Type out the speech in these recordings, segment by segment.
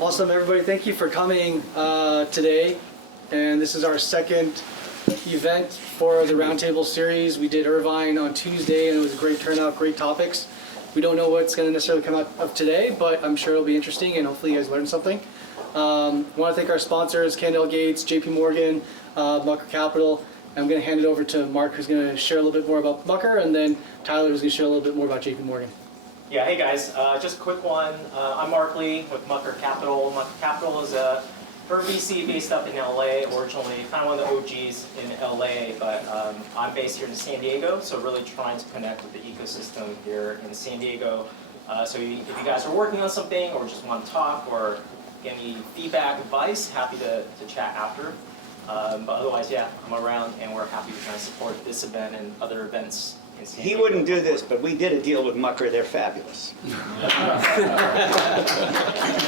Awesome, everybody. Thank you for coming today. And this is our second event for the Roundtable series. We did Irvine on Tuesday, and it was a great turnout, great topics. We don't know what's going to necessarily come out of today, but I'm sure it'll be interesting, and hopefully you guys learned something. I want to thank our sponsors, Candle Gates, JP Morgan, Mucker Capital. I'm going to hand it over to Mark, who's going to share a little bit more about Mucker, and then Tyler, who's going to share a little bit more about JP Morgan. Yeah, hey guys, just a quick one. I'm Mark Lee with Mucker Capital. Mucker Capital is a VC based up in LA, originally kind of one of the OGs in LA, but I'm based here in San Diego, so really trying to connect with the ecosystem here in San Diego. So if you guys are working on something or just want to talk or get any feedback, advice, happy to chat after. But otherwise, yeah, I'm around and we're happy to kind of support this event and other events. He wouldn't do this, but we did a deal with Mucker. They're fabulous.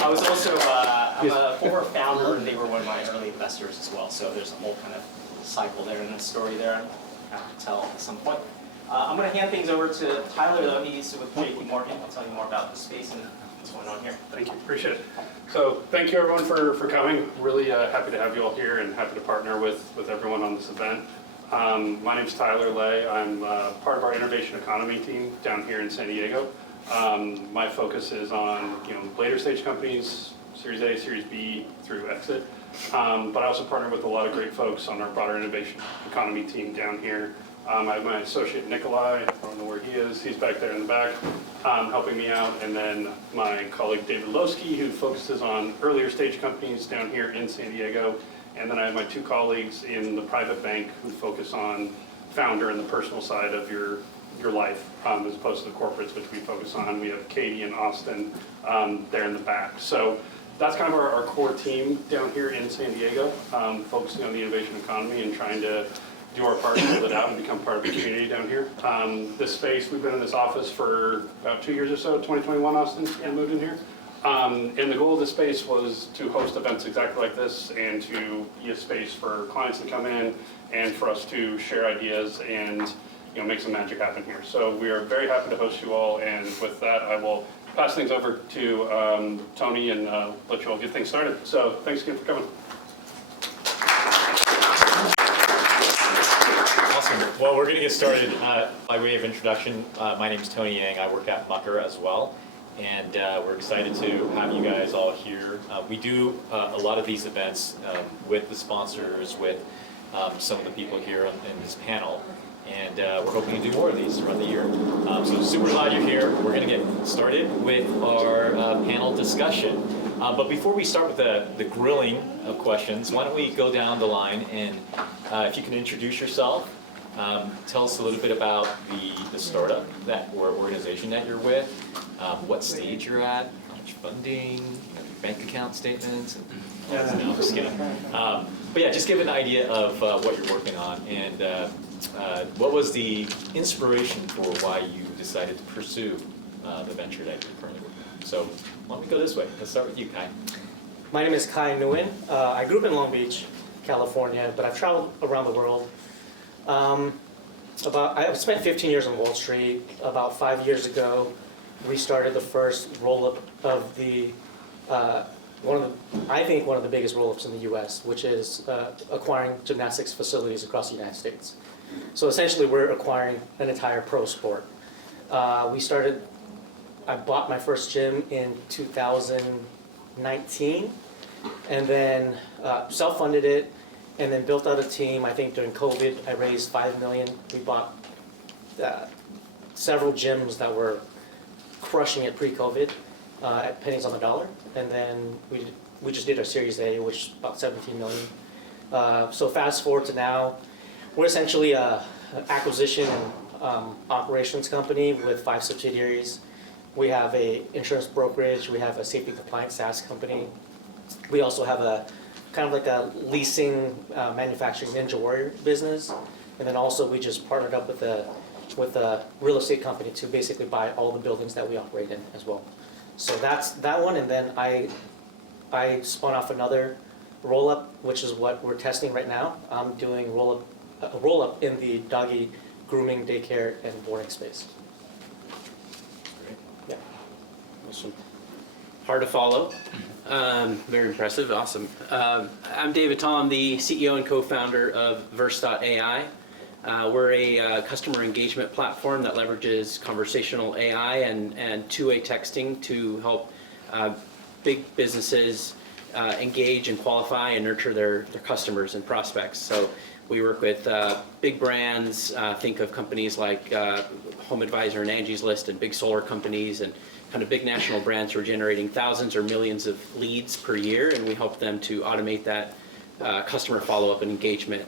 I was also I'm a former founder, and they were one of my early investors as well. So there's a whole kind of cycle there and a story there I have to tell at some point. I'm going to hand things over to Tyler, though. He's with JP Morgan. He'll tell you more about the space and what's going on here. Thank you. Appreciate it. So thank you, everyone, for coming. Really happy to have you all here and happy to partner with everyone on this event. My name is Tyler Lay. I'm part of our innovation economy team down here in San Diego. My focus is on later stage companies, Series A, Series B through exit. But I also partner with a lot of great folks on our broader innovation economy team down here. I have my associate Nikolai. I don't know where he is. He's back there in the back, helping me out. And then my colleague David Lowski, who focuses on earlier stage companies down here in San Diego. And then I have my two colleagues in the private bank who focus on founder and the personal side of your life, as opposed to the corporates, which we focus on. We have Katie and Austin there in the back. So that's kind of our core team down here in San Diego, focusing on the innovation economy and trying to do our part to build it out and become part of the community down here. This space, we've been in this office for about 2 years or so, 2021, Austin, and moved in here. And the goal of this space was to host events exactly like this and to be a space for clients to come in and for us to share ideas and make some magic happen here. So we are very happy to host you all, and with that I will pass things over to Tony and let you all get things started. So thanks again for coming. Awesome. Well, we're going to get started by way of introduction. My name is Tony Yang. I work at Mucker as well. And we're excited to have you guys all here. We do a lot of these events with the sponsors, with some of the people here in this panel. And we're hoping to do more of these throughout the year. So super glad you're here. We're going to get started with our panel discussion. But before we start with the grilling of questions, why don't we go down the line and if you can introduce yourself, tell us a little bit about the startup or organization that you're with, what stage you're at, how much funding, your bank account statements. No, I'm just kidding. But yeah, just give an idea of what you're working on and what was the inspiration for why you decided to pursue the venture that you're currently working on. So why don't we go this way? Let's start with you, Khai. My name is Khai Nguyen. I grew up in Long Beach, California, but I've traveled around the world. I've spent 15 years on Wall Street. About 5 years ago, we started the first roll-up of I think one of the biggest roll-ups in the U.S., which is acquiring gymnastics facilities across the United States. So essentially, we're acquiring an entire pro sport. I bought my first gym in 2019, and then self-funded it, and then built out a team. I think during COVID, I raised $5 million. We bought several gyms that were crushing it pre-COVID at pennies on the dollar, and then we just did our Series A, which is about $17 million. So fast forward to now, we're essentially an acquisition and operations company with 5 subsidiaries. We have a insurance brokerage. We have a safety compliance SaaS company. We also have a kind of like a leasing, manufacturing Ninja Warrior business, and then also we just partnered up with a real estate company to basically buy all the buildings that we operate in as well. So that's that one, and then I spun off another roll-up, which is what we're testing right now. I'm doing a roll-up in the doggy grooming, daycare, and boarding space. Great. Yeah. Awesome. Hard to follow. Very impressive, awesome. I'm David Tom, the CEO and co-founder of Verse.ai. We're a customer engagement platform that leverages conversational AI and two-way texting to help big businesses engage and qualify and nurture their customers and prospects. So we work with big brands, think of companies like Home Advisor and Angie's List, and big solar companies, and kind of big national brands who are generating thousands or millions of leads per year, and we help them to automate that customer follow-up and engagement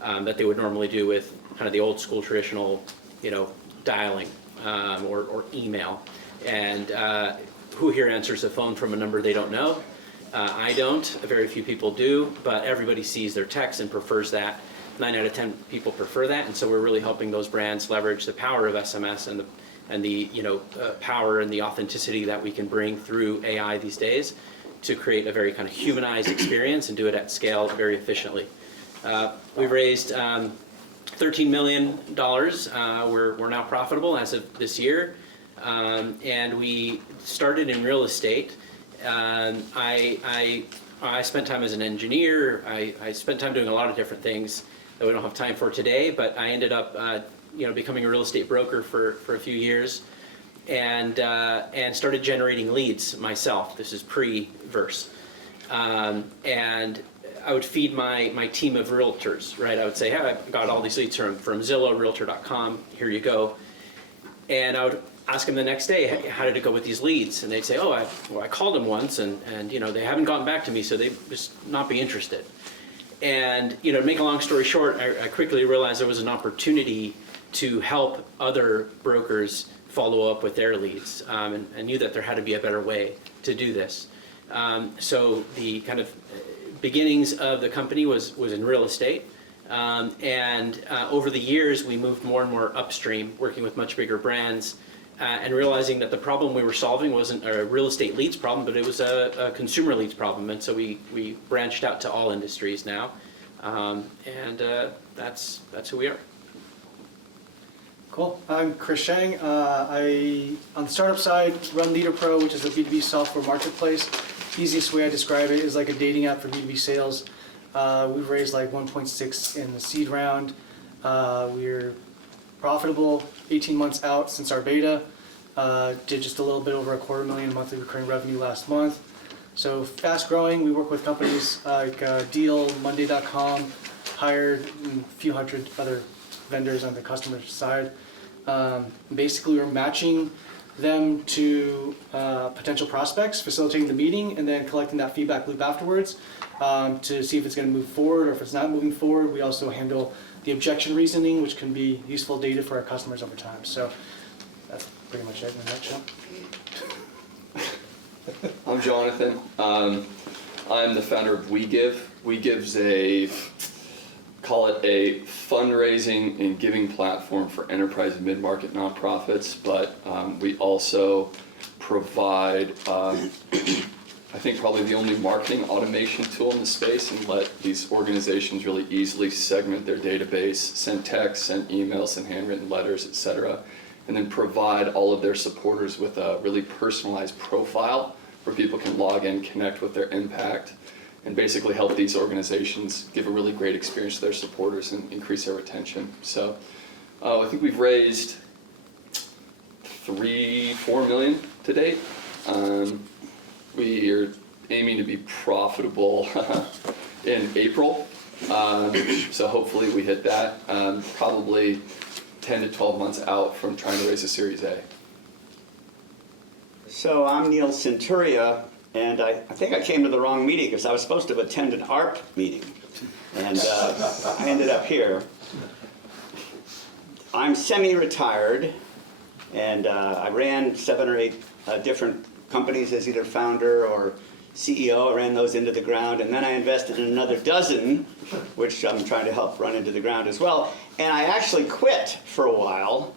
that they would normally do with kind of the old school traditional, dialing or email. And who here answers the phone from a number they don't know? I don't. Very few people do, but everybody sees their text and prefers that. 9 out of 10 people prefer that, and so we're really helping those brands leverage the power of SMS and the power and the authenticity that we can bring through AI these days to create a very kind of humanized experience and do it at scale very efficiently. We've raised $13 million. We're now profitable as of this year, and we started in real estate. I spent time as an engineer. I spent time doing a lot of different things that we don't have time for today, but I ended up becoming a real estate broker for a few years, and started generating leads myself. This is pre-Verse. And I would feed my team of realtors, right? I would say, hey, I got all these leads from Zillow, Realtor.com, here you go. And I would ask them the next day, hey, how did it go with these leads? And they'd say, oh, I called them once, and they haven't gotten back to me, so they just not be interested. And to make a long story short, I quickly realized there was an opportunity to help other brokers follow up with their leads, and knew that there had to be a better way to do this. So the kind of beginnings of the company was in real estate, and over the years we moved more and more upstream, working with much bigger brands, and realizing that the problem we were solving wasn't a real estate leads problem, but it was a consumer leads problem. And so we branched out to all industries now, and that's who we are. Cool. I'm Chris Sheng. I, on the startup side, run LeadrPro, which is a B2B software marketplace. Easiest way I describe it is like a dating app for B2B sales. We've raised like 1.6 in the seed round. We're profitable 18 months out since our beta. Did just a little bit over $250,000 monthly recurring revenue last month. So fast growing. We work with companies like Deal, Monday.com, Hired, and a few hundred other vendors on the customer side. Basically, we're matching them to potential prospects, facilitating the meeting, and then collecting that feedback loop afterwards to see if it's going to move forward, or if it's not moving forward. We also handle the objection reasoning, which can be useful data for our customers over time. So that's pretty much it in a nutshell. I'm Jonathan. I'm the founder of WeGive. WeGive's call it a fundraising and giving platform for enterprise and mid-market nonprofits, but we also provide, I think probably the only marketing automation tool in the space, and let these organizations really easily segment their database, send texts, send emails, send handwritten letters, etc., and then provide all of their supporters with a really personalized profile where people can log in, connect with their impact, and basically help these organizations give a really great experience to their supporters and increase their retention. So I think we've raised $4 million to date. We are aiming to be profitable in April, so hopefully we hit that. Probably 10 to 12 months out from trying to raise a Series A. So I'm Neil Senturia, and I think I came to the wrong meeting because I was supposed to attend an ARP meeting, and I ended up here. I'm semi-retired, and I ran 7 or 8 different companies as either founder or CEO. I ran those into the ground, and then I invested in another dozen, which I'm trying to help run into the ground as well. And I actually quit for a while,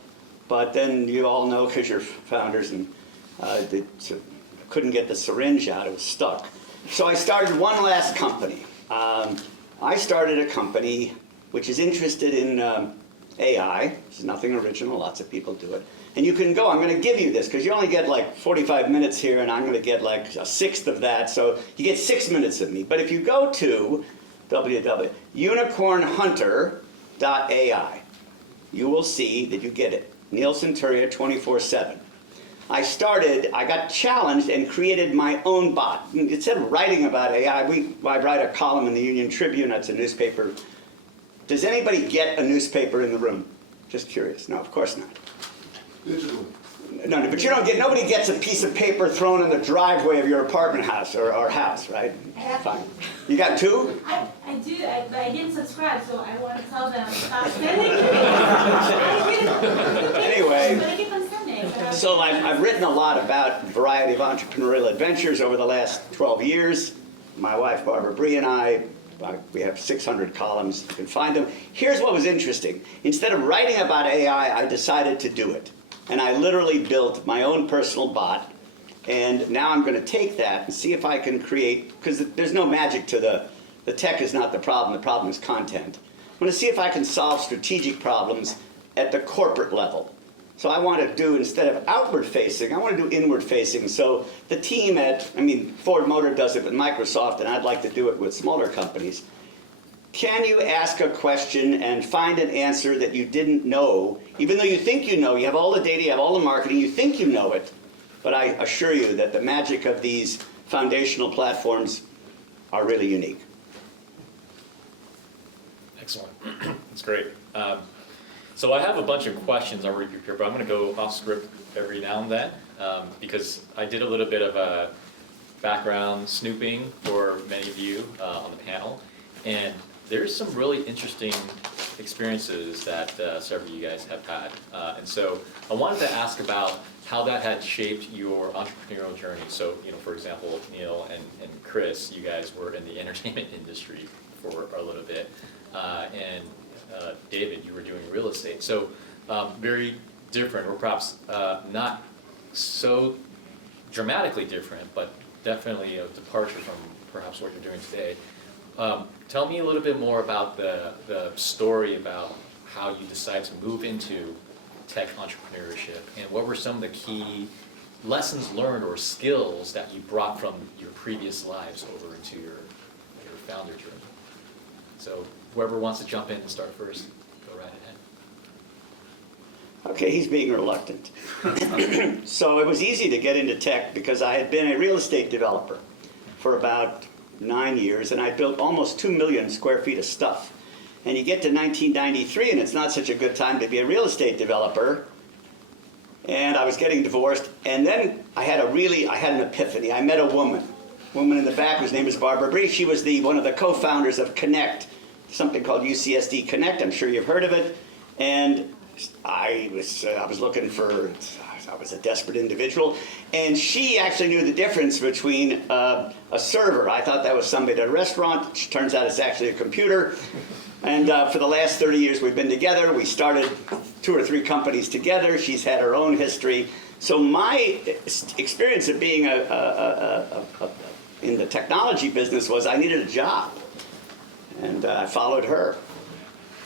but then you all know, because you're founders, and couldn't get the syringe out, it was stuck. So I started one last company. I started a company which is interested in AI. It's nothing original, lots of people do it. And you can go, I'm going to give you this, because you only get like 45 minutes here, and I'm going to get like a sixth of that, so you get 6 minutes of me. But if you go to www.unicornhunter.ai, you will see that you get it. Neil Senturia 24/7. I got challenged and created my own bot. Instead of writing about AI, I write a column in the Union Tribune, that's a newspaper. Does anybody get a newspaper in the room? Just curious. No, of course not. Digital. No, but nobody gets a piece of paper thrown in the driveway of your apartment house or house, right? Fine. You got two? I do, but I didn't subscribe, so I want to tell them stop sending it. Anyway. But I keep on sending. So I've written a lot about a variety of entrepreneurial adventures over the last 12 years. My wife, Barbara Bree, and we have 600 columns. You can find them. Here's what was interesting. Instead of writing about AI, I decided to do it. And I literally built my own personal bot. And now I'm going to take that and see if I can create, because there's no magic to the tech is not the problem is content. I'm going to see if I can solve strategic problems at the corporate level. So I want to do, instead of outward facing, I want to do inward facing. So the team Ford Motor does it with Microsoft, and I'd like to do it with smaller companies. Can you ask a question and find an answer that you didn't know, even though you think you know, you have all the data, you have all the marketing, you think you know it, but I assure you that the magic of these foundational platforms are really unique. Excellent. That's great. So I have a bunch of questions already prepared, but I'm going to go off script every now and then because I did a little bit of a background snooping for many of you on the panel, and there's some really interesting experiences that several of you guys have had. And so I wanted to ask about how that had shaped your entrepreneurial journey. So, for example, Neil and Chris, you guys were in the entertainment industry for a little bit. And David, you were doing real estate. So very different, or perhaps not so dramatically different, but definitely a departure from perhaps what you're doing today. Tell me a little bit more about the story about how you decided to move into tech entrepreneurship, and what were some of the key lessons learned or skills that you brought from your previous lives over into your founder journey. So whoever wants to jump in and start first, go right ahead. Okay, he's being reluctant. So it was easy to get into tech because I had been a real estate developer for about 9 years, and I built almost 2 million square feet of stuff. And you get to 1993, and it's not such a good time to be a real estate developer. And I was getting divorced, and then I had an epiphany. I met a woman in the back whose name is Barbara Bree. She was one of the co-founders of Connect, something called UCSD Connect. I'm sure you've heard of it. And I was a desperate individual, and she actually knew the difference between a server. I thought that was somebody at a restaurant. It turns out it's actually a computer. And for the last 30 years we've been together. We started 2 or 3 companies together. She's had her own history. So my experience of being in the technology business was I needed a job, and I followed her.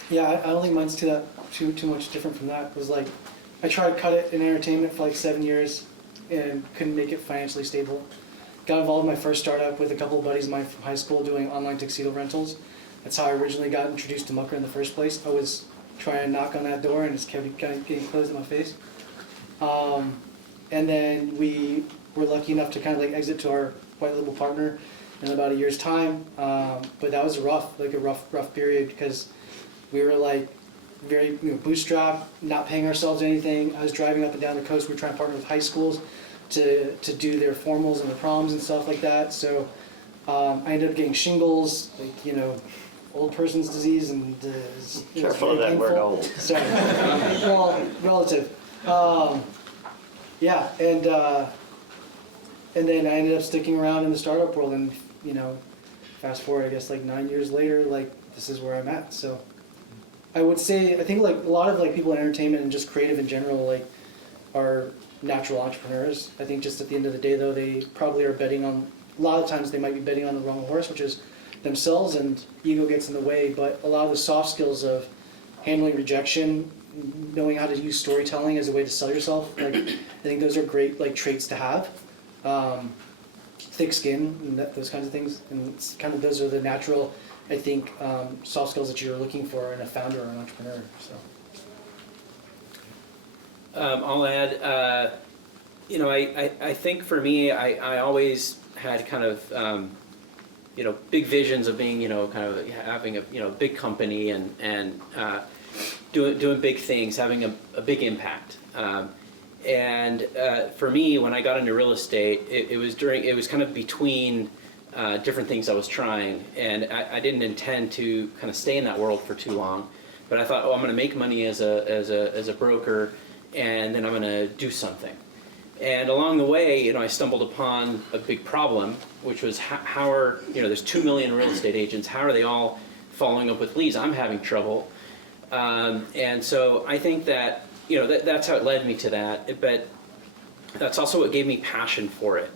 Yeah, I don't think mine's too much different from that. It was like, I tried to cut it in entertainment for like 7 years and couldn't make it financially stable. Got involved in my first startup with a couple of buddies of mine from high school doing online tuxedo rentals. That's how I originally got introduced to Mucker in the first place. I was trying to knock on that door and just kept getting closed in my face. And then we were lucky enough to kind of like exit to our white label partner in about a year's time. But that was a rough period because we were like very bootstrapped, not paying ourselves anything. I was driving up and down the coast. We were trying to partner with high schools to do their formals and the proms and stuff like that. So I ended up getting shingles, old person's disease, and Careful of that word, old. So, well, relative. Yeah, and then I ended up sticking around in the startup world, and fast forward, I guess like 9 years later, like this is where I'm at. So I would say, I think like a lot of like people in entertainment and just creative in general like are natural entrepreneurs. I think just at the end of the day though, they probably are betting on, a lot of times they might be betting on the wrong horse, which is themselves, and ego gets in the way. But a lot of the soft skills of handling rejection, knowing how to use storytelling as a way to sell yourself. Like, I think those are great like traits to have. Thick skin and those kinds of things, and it's kind of those are the natural, I think, soft skills that you're looking for in a founder or an entrepreneur. So. I'll add, you know, I think for me, I always had kind of, you know, big visions of being, you know, kind of having a, you know, big company and doing big things, having a big impact. And for me, when I got into real estate, it was kind of between different things I was trying, and I didn't intend to kind of stay in that world for too long. But I thought, oh, I'm going to make money as a broker, and then I'm going to do something. And along the way, you know, I stumbled upon a big problem, which was how are, you know, there's 2 million real estate agents. How are they all following up with leads? I'm having trouble. And so I think that, you know, that's how it led me to that. But that's also what gave me passion for it,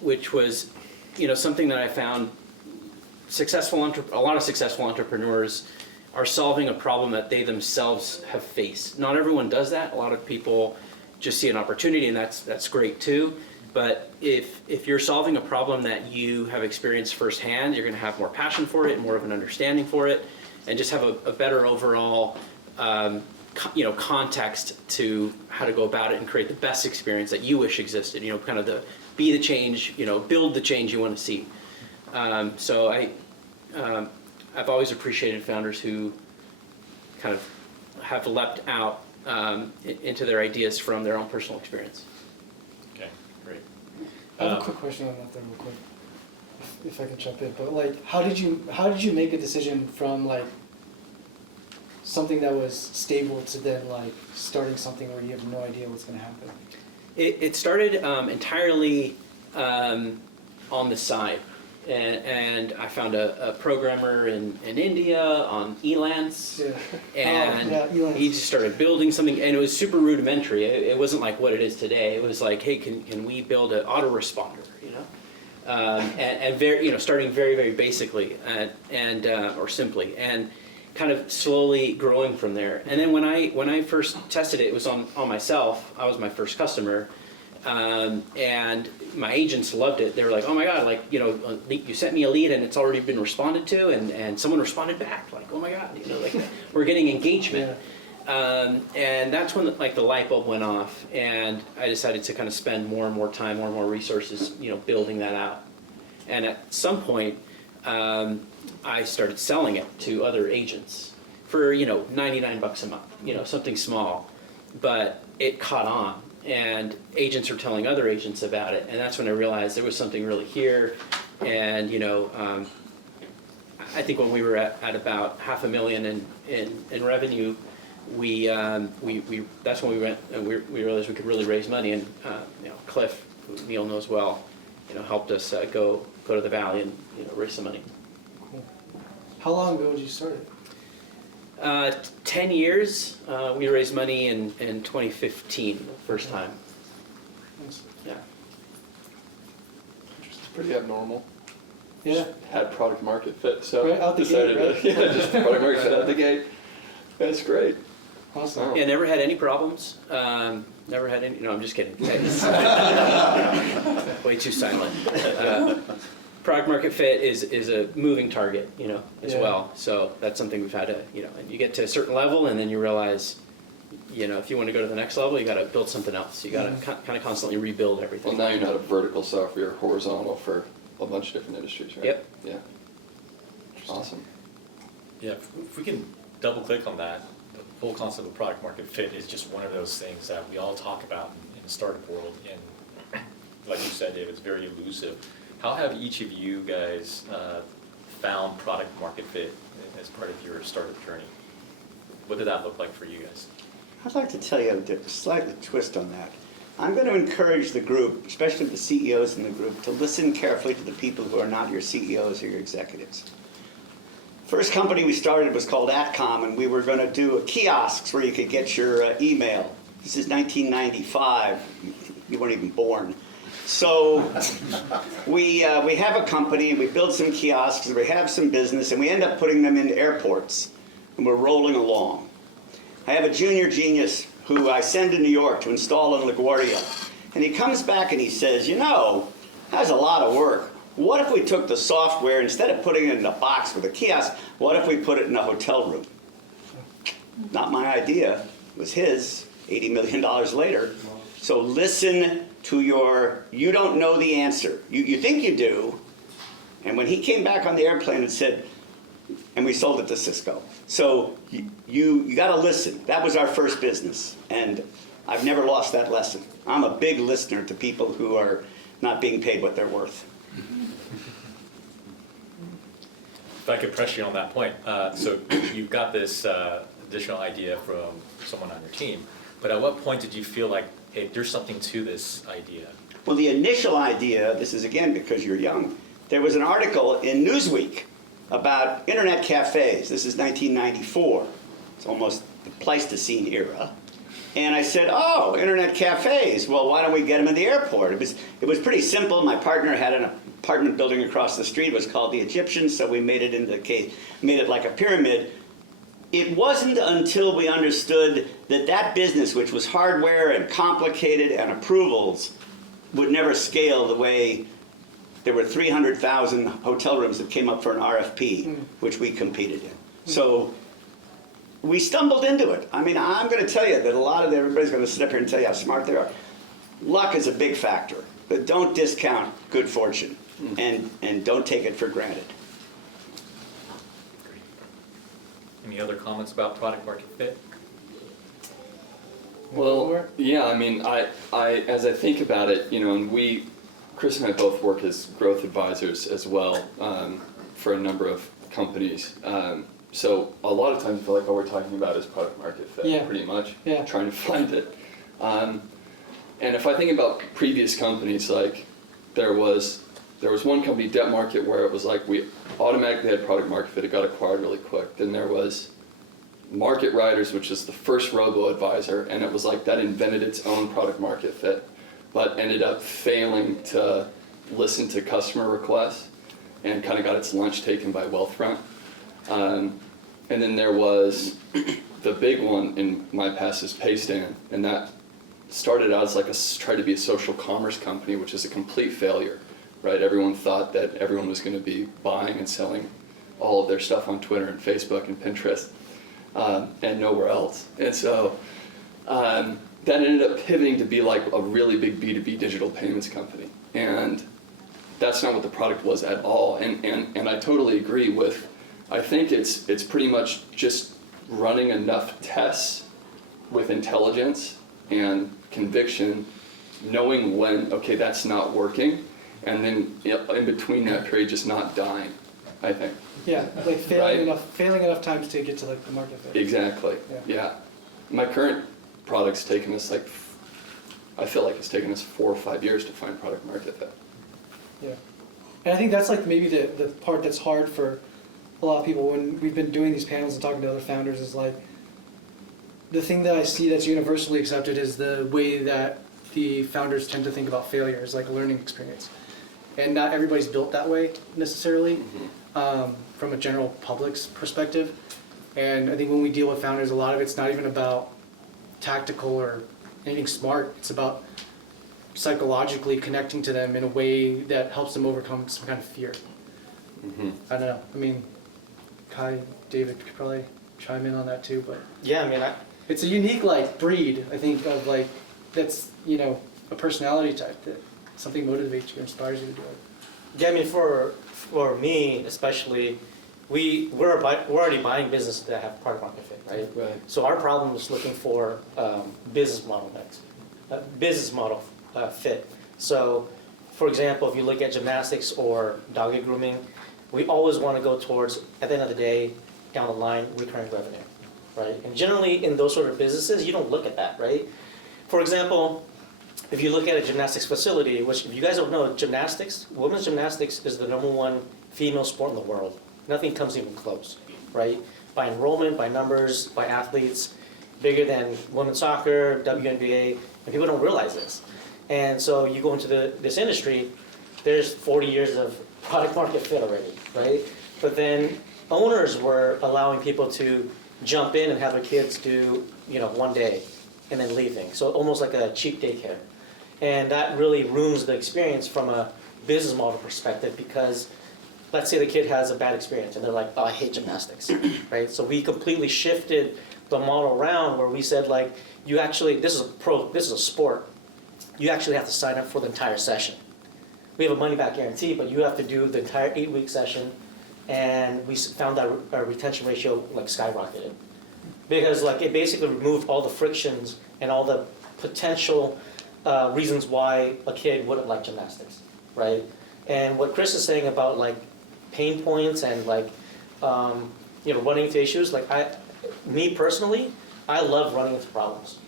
which was, you know, something that I found a lot of successful entrepreneurs are solving a problem that they themselves have faced. Not everyone does that. A lot of people just see an opportunity, and that's great too. But if you're solving a problem that you have experienced firsthand, you're going to have more passion for it, more of an understanding for it, and just have a better overall, you know, context to how to go about it and create the best experience that you wish existed. You know, kind of be the change, you know, build the change you want to see. So I've always appreciated founders who kind of have leapt out into their ideas from their own personal experience. Okay, great. I have a quick question on that, real quick, if I can jump in. But like, how did you make a decision from like something that was stable to then like starting something where you have no idea what's going to happen? It started entirely on the side. And I found a programmer in India on Elance, and he just started building something, and it was super rudimentary. It wasn't like what it is today. It was like, hey, can we build an autoresponder, you know, and very, you know, starting very, very basically and or simply, and kind of slowly growing from there. And then when I first tested it, it was on myself. I was my first customer. And my agents loved it. They were like, oh my God, like, you know, you sent me a lead and it's already been responded to, and someone responded back, like, oh my God, you know, like we're getting engagement. Yeah. And that's when like the light bulb went off, and I decided to kind of spend more and more time, more and more resources, you know, building that out. And at some point, I started selling it to other agents for, you know, $99 a month, you know, something small, but it caught on. And agents were telling other agents about it, and that's when I realized there was something really here. And you know, I think when we were at about $500,000 in revenue, we that's when we went and we realized we could really raise money. And you know, Cliff, who Neil knows well, you know, helped us go to the Valley and, you know, raise some money. Cool. How long ago did you start it? 10 years. We raised money in 2015, the first time. Yeah. It's pretty abnormal. Yeah. Just had product market fit, so right out the decided gate, right? to, yeah, just product market fit out the gate. That's great. Awesome. Yeah, never had any problems. Never had any. No, I'm just kidding. Way too silent. Product market fit is a moving target, you know, as well. So that's something we've had to, you know, and you get to a certain level and then you realize, you know, if you want to go to the next level, you got to build something else. You got to kind of constantly rebuild everything. Well, now you're not a vertical software, you're horizontal for a bunch of different industries, right? Yep. Yeah. Awesome. Yeah, if we can double click on that, the whole concept of product market fit is just one of those things that we all talk about in the startup world. And like you said, Dave, it's very elusive. How have each of you guys found product market fit as part of your startup journey? What did that look like for you guys? I'd like to tell you a slightly twist on that. I'm going to encourage the group, especially the CEOs in the group, to listen carefully to the people who are not your CEOs or your executives. First company we started was called Atcom, and we were going to do kiosks where you could get your email. This is 1995. You weren't even born. So we have a company, and we build some kiosks, and we have some business, and we end up putting them into airports. and we're rolling along. I have a junior genius who I send to New York to install in LaGuardia. And he comes back and he says, you know, that's a lot of work. What if we took the software, instead of putting it in a box with a kiosk, what if we put it in a hotel room? Not my idea, it was his, $80 million later. So listen to you don't know the answer. You think you do. And when he came back on the airplane and said, and we sold it to Cisco. So you got to listen. That was our first business. And I've never lost that lesson. I'm a big listener to people who are not being paid what they're worth. If I could press you on that point, so you've got this additional idea from someone on your team, but at what point did you feel like, hey, there's something to this idea? Well, the initial idea, this is again because you're young, there was an article in Newsweek about internet cafes. This is 1994. It's almost the Pleistocene era. And I said, oh, internet cafes. Well, why don't we get them at the airport? It was pretty simple. My partner had an apartment building across the street. It was called the Egyptian, so we made it into the case, made it like a pyramid. It wasn't until we understood that that business, which was hardware and complicated and approvals, would never scale the way there were 300,000 hotel rooms that came up for an RFP, which we competed in. So we stumbled into it. I mean, I'm going to tell you that everybody's going to sit up here and tell you how smart they are. Luck is a big factor, but don't discount good fortune, and don't take it for granted. Any other comments about product market fit? Well, yeah, I mean, I as I think about it, you know, and Chris and I both work as growth advisors as well for a number of companies. So a lot of times I feel like all we're talking about is product market fit, pretty much, trying to find it. And if I think about previous companies, like there was one company, Debt Market, where it was like we automatically had product market fit. It got acquired really quick. Then there was Market Riders, which is the first robo-advisor, and it was like that invented its own product market fit, but ended up failing to listen to customer requests and kind of got its lunch taken by Wealthfront. And then there was the big one in my past is Paystand, and that started out as tried to be a social commerce company, which is a complete failure, right? Everyone thought that everyone was going to be buying and selling all of their stuff on Twitter and Facebook and Pinterest, and nowhere else. And so that ended up pivoting to be like a really big B2B digital payments company. And that's not what the product was at all. And I totally agree with, I think it's pretty much just running enough tests with intelligence and conviction, knowing when, okay, that's not working, and then in between that period, just not dying, I think. Yeah, like failing enough times to get to like the market fit. Exactly, yeah. My current product's taken us I feel like it's taken us 4 or 5 years to find product market fit. Yeah, and I think that's like maybe the part that's hard for a lot of people when we've been doing these panels and talking to other founders is like, the thing that I see that's universally accepted is the way that the founders tend to think about failure as like a learning experience. And not everybody's built that way necessarily, from a general public's perspective. And I think when we deal with founders, a lot of it's not even about tactical or anything smart. It's about psychologically connecting to them in a way that helps them overcome some kind of fear. I don't know. I mean, Khai, David could probably chime in on that too, but Yeah, I mean, it's a unique like breed, I think, of like that's, you know, a personality type that something motivates you, inspires you to do it. yeah, I mean, for me especially, we're already buying businesses that have product market fit, right? Right. So our problem is looking for business model fit. So, for example, if you look at gymnastics or doggy grooming, we always want to go towards, at the end of the day, down the line, recurring revenue, right? And generally in those sort of businesses, you don't look at that, right? For example, if you look at a gymnastics facility, which if you guys don't know, women's gymnastics is the #1 female sport in the world. Nothing comes even close, right? By enrollment, by numbers, by athletes, bigger than women's soccer, WNBA, and people don't realize this. And so you go into this industry, there's 40 years of product market fit already, right? But then owners were allowing people to jump in and have their kids do, one day and then leaving. So almost like a cheap daycare. And that really ruins the experience from a business model perspective because let's say the kid has a bad experience and they're like, oh, I hate gymnastics, right? So we completely shifted the model around where we said like, you actually, this is a sport. You actually have to sign up for the entire session. We have a money back guarantee, but you have to do the entire 8-week session. And we found that our retention ratio like skyrocketed. Because like it basically removed all the frictions and all the potential reasons why a kid wouldn't like gymnastics, right? And what Chris is saying about like pain points and like, running into issues, like me personally, I love running into problems.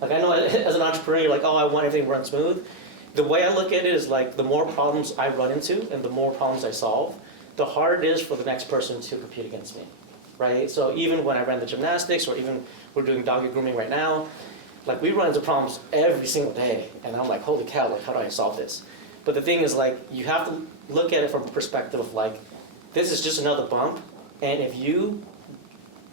Like I know as an entrepreneur, you're like, oh, I want everything to run smooth. The way I look at it is like the more problems I run into and the more problems I solve, the harder it is for the next person to compete against me, right? So even when I ran the gymnastics or even we're doing doggy grooming right now, like we run into problems every single day. And I'm like, holy cow, like how do I solve this? But the thing is like, you have to look at it from a perspective of like, this is just another bump. And if you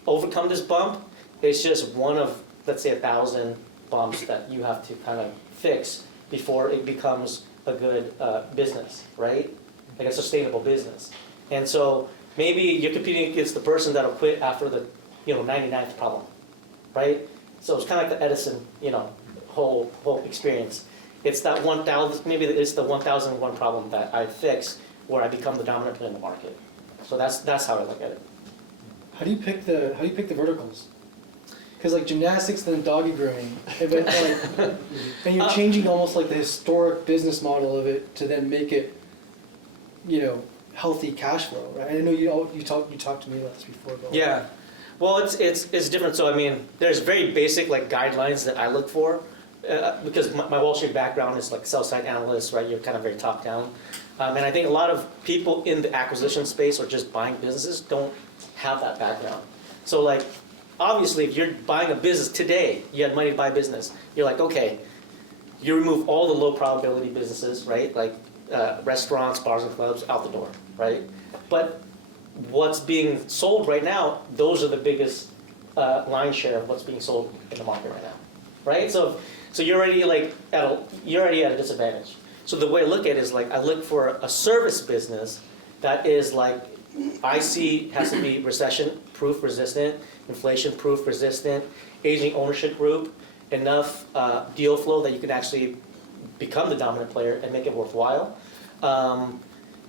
overcome this bump, it's just one of, let's say 1,000 bumps that you have to kind of fix before it becomes a good business, right? Like a sustainable business. And so maybe you're competing against the person that'll quit after the 99th problem, right? So it's kind of like the Edison, whole experience. It's that 1,000, maybe it's the 1,001 problem that I fix where I become the dominant player in the market. So that's how I look at it. How do you pick the verticals? Because like gymnastics, then doggy grooming, and you're changing almost like the historic business model of it to then make it, healthy cash flow, right? I know you talked to me about this before. But Yeah, well, it's different. So I mean, there's very basic like guidelines that I look for because my Wall Street background is like sell-side analyst, right? You're kind of very top-down, and I think a lot of people in the acquisition space or just buying businesses don't have that background. So like, obviously, if you're buying a business today, you had money to buy a business. You're like, okay, you remove all the low probability businesses, right? Like restaurants, bars and clubs, out the door, right? But what's being sold right now, those are the biggest line share of what's being sold in the market right now, right? So you're already like you're already at a disadvantage. So the way I look at it is like I look for a service business that is like I see has to be recession-proof resistant, inflation-proof resistant, aging ownership group, enough deal flow that you can actually become the dominant player and make it worthwhile.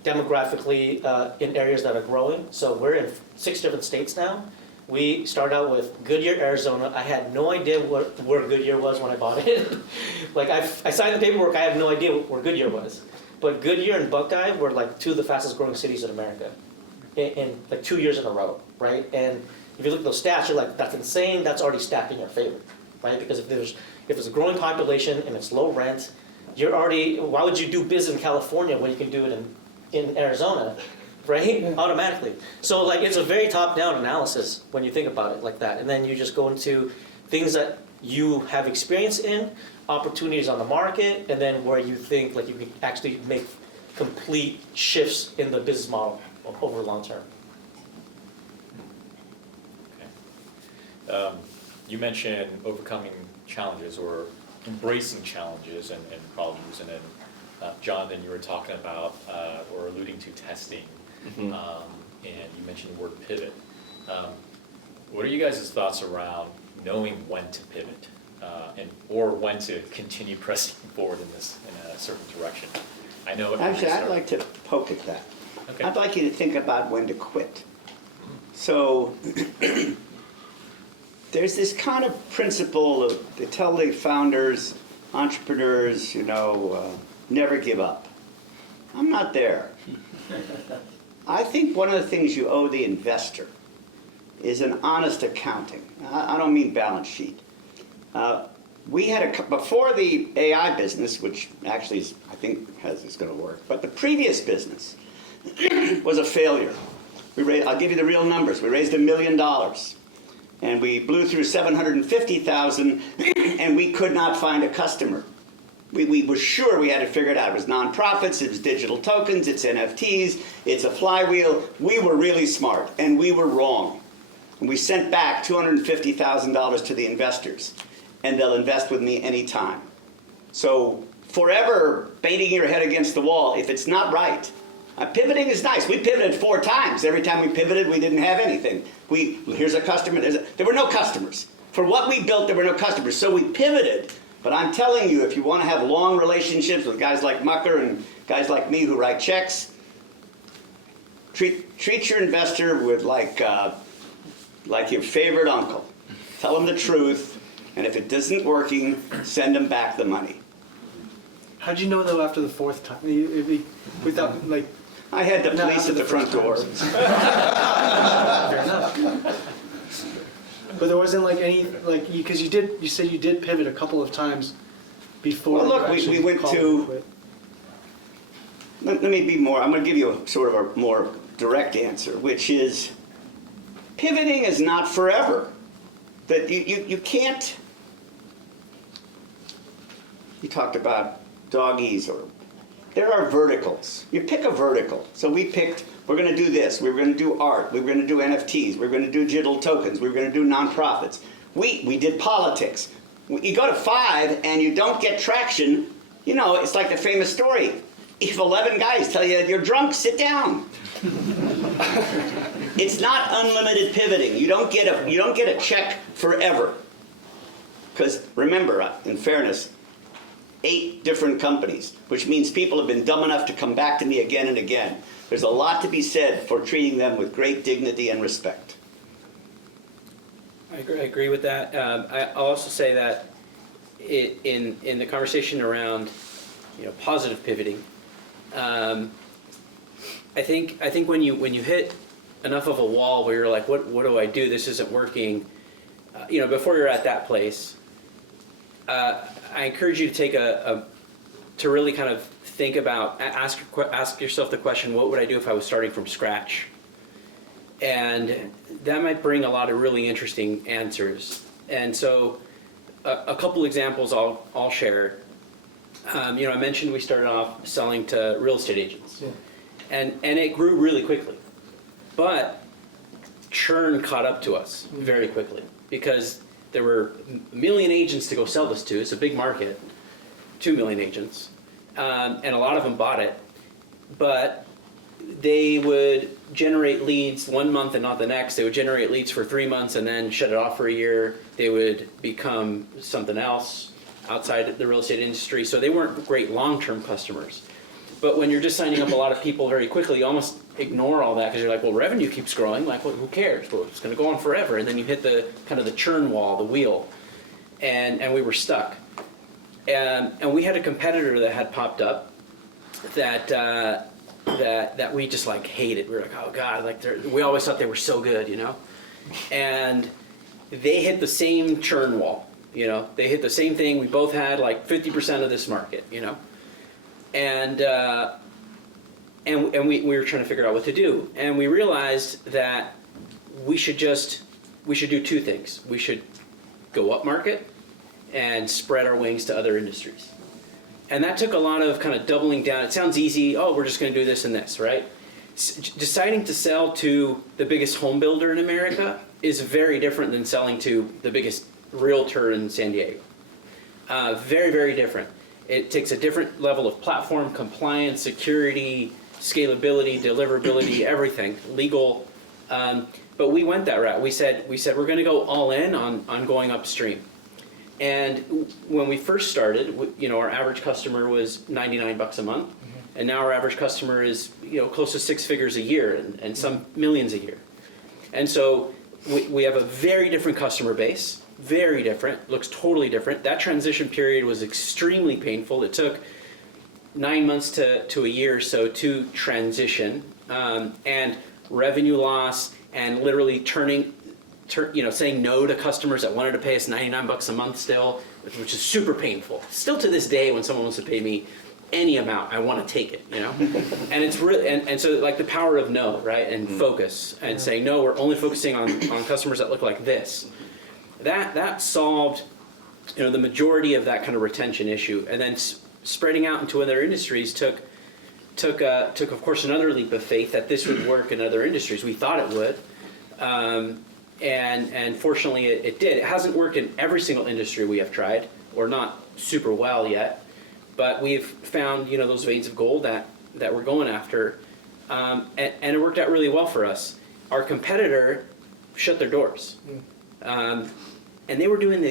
Demographically in areas that are growing. So we're in 6 different states now. We started out with Goodyear, Arizona. I had no idea where Goodyear was when I bought it. Like I signed the paperwork, I had no idea where Goodyear was. But Goodyear and Buckeye were like 2 of the fastest growing cities in America in like 2 years in a row, right? And if you look at those stats, you're like, that's insane, that's already stacked in your favor, right? Because if there's a growing population and it's low rent, you're already, why would you do business in California when you can do it in Arizona, right? Yeah. Automatically. So like it's a very top-down analysis when you think about it like that. And then you just go into things that you have experience in, opportunities on the market, and then where you think like you can actually make complete shifts in the business model over the long term. Okay. You mentioned overcoming challenges or embracing challenges and problems, and then John, then you were talking about or alluding to testing, and you mentioned the word pivot. What are you guys' thoughts around knowing when to pivot or when to continue pressing forward in a certain direction? I know. Actually, I'd like to poke at that. Okay. I'd like you to think about when to quit. So there's this kind of principle of they tell the founders, entrepreneurs, never give up. I'm not there. I think one of the things you owe the investor is an honest accounting. I don't mean balance sheet. We had before the AI business, which actually is, I think is going to work, but the previous business was a failure. I'll give you the real numbers. We raised $1 million, and we blew through $750,000, and we could not find a customer. We were sure we had it figured out. It was nonprofits, it was digital tokens, it's NFTs, it's a flywheel. We were really smart, and we were wrong. And we sent back $250,000 to the investors, and they'll invest with me anytime. So forever banging your head against the wall, if it's not right. Pivoting is nice. We pivoted 4 times. Every time we pivoted, we didn't have anything. Here's a customer. There were no customers. For what we built, there were no customers. So we pivoted. But I'm telling you, if you want to have long relationships with guys like Mucker and guys like me who write checks, treat your investor with like your favorite uncle. Tell them the truth, and if it isn't working, send them back the money. How'd you know though after the 4th time? Without like. I had the police at the front door. Fair enough. But there wasn't like any because you said you did pivot a couple of times before. Well, look, you we actually went called to. it quit. Let me be more. I'm going to give you a more direct answer, which is pivoting is not forever. That you can't. You talked about doggies, or there are verticals. You pick a vertical. So we picked. We're going to do this. We're going to do art. We're going to do NFTs. We're going to do digital tokens. We're going to do nonprofits. We did politics. You go to 5 and you don't get traction. You know, it's like the famous story. If 11 guys tell you you're drunk, sit down. It's not unlimited pivoting. You don't get a check forever. Because remember, in fairness, 8 different companies, which means people have been dumb enough to come back to me again and again. There's a lot to be said for treating them with great dignity and respect. I agree with that. I'll also say that in the conversation around positive pivoting, I think when you hit enough of a wall where you're like, what do I do? This isn't working. Before you're at that place, I encourage you to take to really kind of think about, ask yourself the question, what would I do if I was starting from scratch? And that might bring a lot of really interesting answers. And so a couple examples I'll share. I mentioned we started off selling to real estate agents. Yeah. And it grew really quickly. But churn caught up to us very quickly because there were a million agents to go sell this to. It's a big market, 2 million agents. And a lot of them bought it. But they would generate leads 1 month and not the next. They would generate leads for 3 months and then shut it off for a year. They would become something else outside the real estate industry. So they weren't great long-term customers. But when you're just signing up a lot of people very quickly, you almost ignore all that because you're like, well, revenue keeps growing. Like, well, who cares? Well, it's going to go on forever. And then you hit the kind of the churn wall, the wheel, and we were stuck. And we had a competitor that had popped up that we just like hated. We were like, oh God, like we always thought they were so good, And they hit the same churn wall, They hit the same thing. We both had like 50% of this market, And we were trying to figure out what to do. And we realized that we should do 2 things. We should go up market and spread our wings to other industries. And that took a lot of kind of doubling down. It sounds easy. Oh, we're just going to do this and this, right? Deciding to sell to the biggest home builder in America is very different than selling to the biggest realtor in San Diego. Very, very different. It takes a different level of platform, compliance, security, scalability, deliverability, everything, legal. But we went that route. We said we're going to go all in on going upstream. And when we first started, our average customer was $99 a month, and now our average customer is close to 6 figures a year and some millions a year. And so we have a very different customer base, very different, looks totally different. That transition period was extremely painful. It took 9 months to a year or so to transition, and revenue loss, and literally saying no to customers that wanted to pay us $99 a month still, which is super painful. Still to this day, when someone wants to pay me any amount, I want to take it, And it's really, and so like the power of no, right? And focus, and saying no, we're only focusing on customers that look like this. That solved, the majority of that kind of retention issue. And then spreading out into other industries took of course another leap of faith that this would work in other industries. We thought it would. and fortunately it did. It hasn't worked in every single industry we have tried, or not super well yet, but we've found those veins of gold that we're going after, and it worked out really well for us. Our competitor shut their doors, and they were doing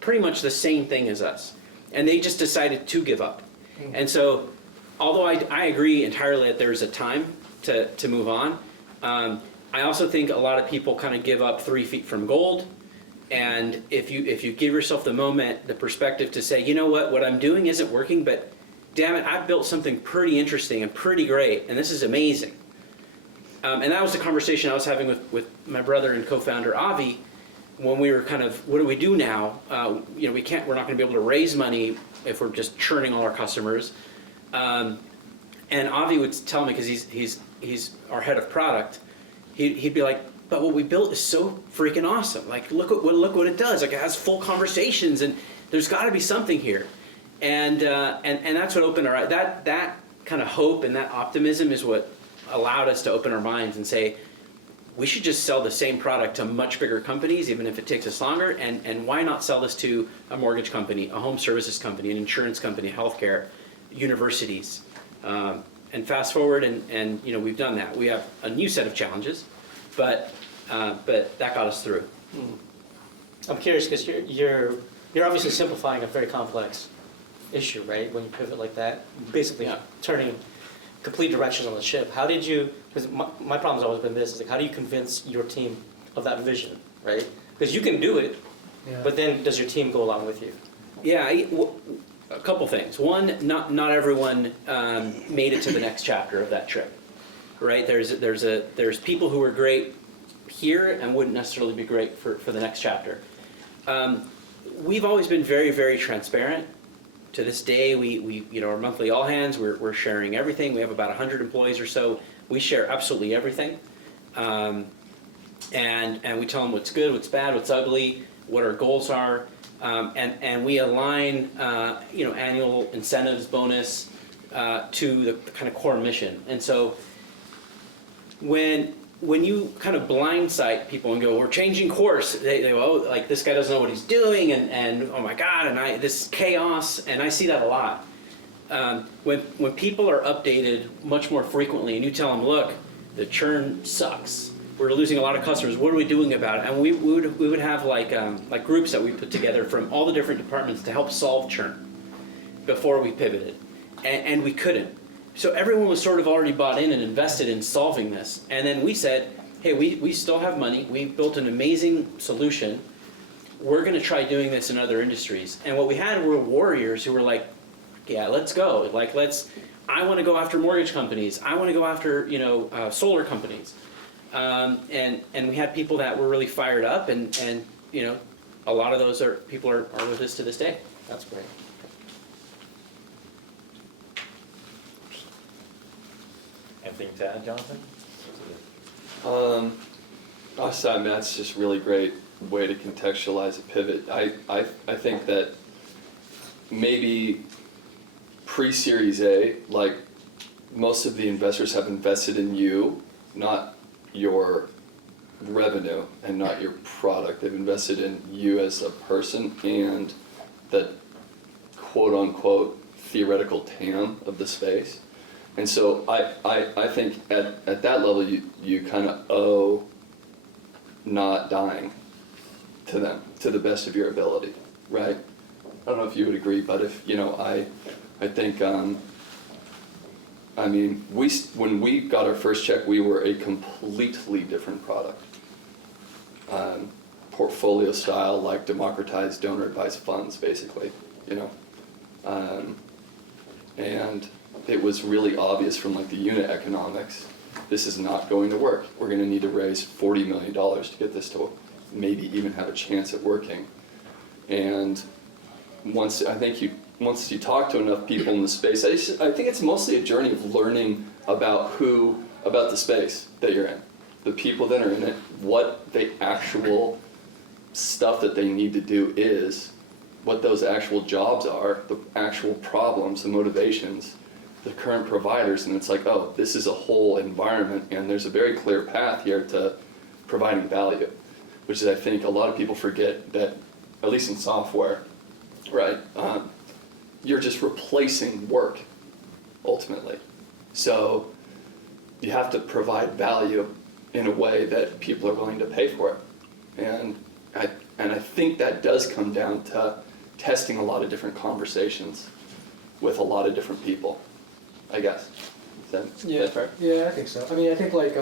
pretty much the same thing as us, and they just decided to give up. And so, although I agree entirely that there's a time to move on, I also think a lot of people kind of give up 3 feet from gold. And if you give yourself the moment, the perspective to say, you know what I'm doing isn't working, but damn it, I've built something pretty interesting and pretty great, and this is amazing. And that was the conversation I was having with my brother and co-founder Avi, when we were kind of, what do we do now? We're not going to be able to raise money if we're just churning all our customers. And Avi would tell me, because he's our head of product, he'd be like, but what we built is so freaking awesome. Like, look what it does. Like, it has full conversations, and there's got to be something here. And that's what opened our eyes. That kind of hope and that optimism is what allowed us to open our minds and say, we should just sell the same product to much bigger companies, even if it takes us longer. And why not sell this to a mortgage company, a home services company, an insurance company, healthcare, universities? And fast forward, and we've done that. We have a new set of challenges. But that got us through. I'm curious because you're obviously simplifying a very complex issue, right? When you pivot like that, basically turning complete directions on the ship. How did you? Because my problem's always been this: is like, how do you convince your team of that vision, right? Because you can do it, but then does your team go along with you? Yeah, a couple things. One, not everyone made it to the next chapter of that trip. Right, there's people who are great here and wouldn't necessarily be great for the next chapter. We've always been very, very transparent. To this day, we our monthly all hands, we're sharing everything. We have about 100 employees or so. We share absolutely everything, and we tell them what's good, what's bad, what's ugly, what our goals are, and we align annual incentives, bonus to the kind of core mission. And so, when you kind of blindside people and go, we're changing course, they go, oh, like, this guy doesn't know what he's doing, and oh my God, and this chaos, and I see that a lot. When people are updated much more frequently, and you tell them, look, the churn sucks, we're losing a lot of customers, what are we doing about it? And we would have like groups that we put together from all the different departments to help solve churn before we pivoted, and we couldn't. So everyone was sort of already bought in and invested in solving this. And then we said, hey, we still have money. We've built an amazing solution. We're going to try doing this in other industries. And what we had were warriors who were like, yeah, let's go. Like, I want to go after mortgage companies. I want to go after, solar companies. And we had people that were really fired up. And a lot of those people are with us to this day. That's great. Anything to add, Jonathan? That's just really great way to contextualize a pivot. I think that maybe pre-Series A, like, most of the investors have invested in you, not your revenue and not your product. They've invested in you as a person and the quote-unquote theoretical TAM of the space. And so I think at that level you kind of owe not dying to them to the best of your ability, right? I don't know if you would agree, but if I think when we got our first check, we were a completely different product. Portfolio style, like democratized donor advised funds, basically, and it was really obvious from like the unit economics, this is not going to work. We're going to need to raise $40 million to get this to maybe even have a chance at working. And once you talk to enough people in the space, I think it's mostly a journey of learning about the space that you're in, the people that are in it, what the actual stuff that they need to do is, what those actual jobs are, the actual problems, the motivations, the current providers, and it's like, oh, this is a whole environment, and there's a very clear path here to providing value. which is I think a lot of people forget that, at least in software, right? You're just replacing work, ultimately. So you have to provide value in a way that people are willing to pay for it. And I think that does come down to testing a lot of different conversations with a lot of different people, I guess. Is that fair? Yeah, I think so. I mean, I think like,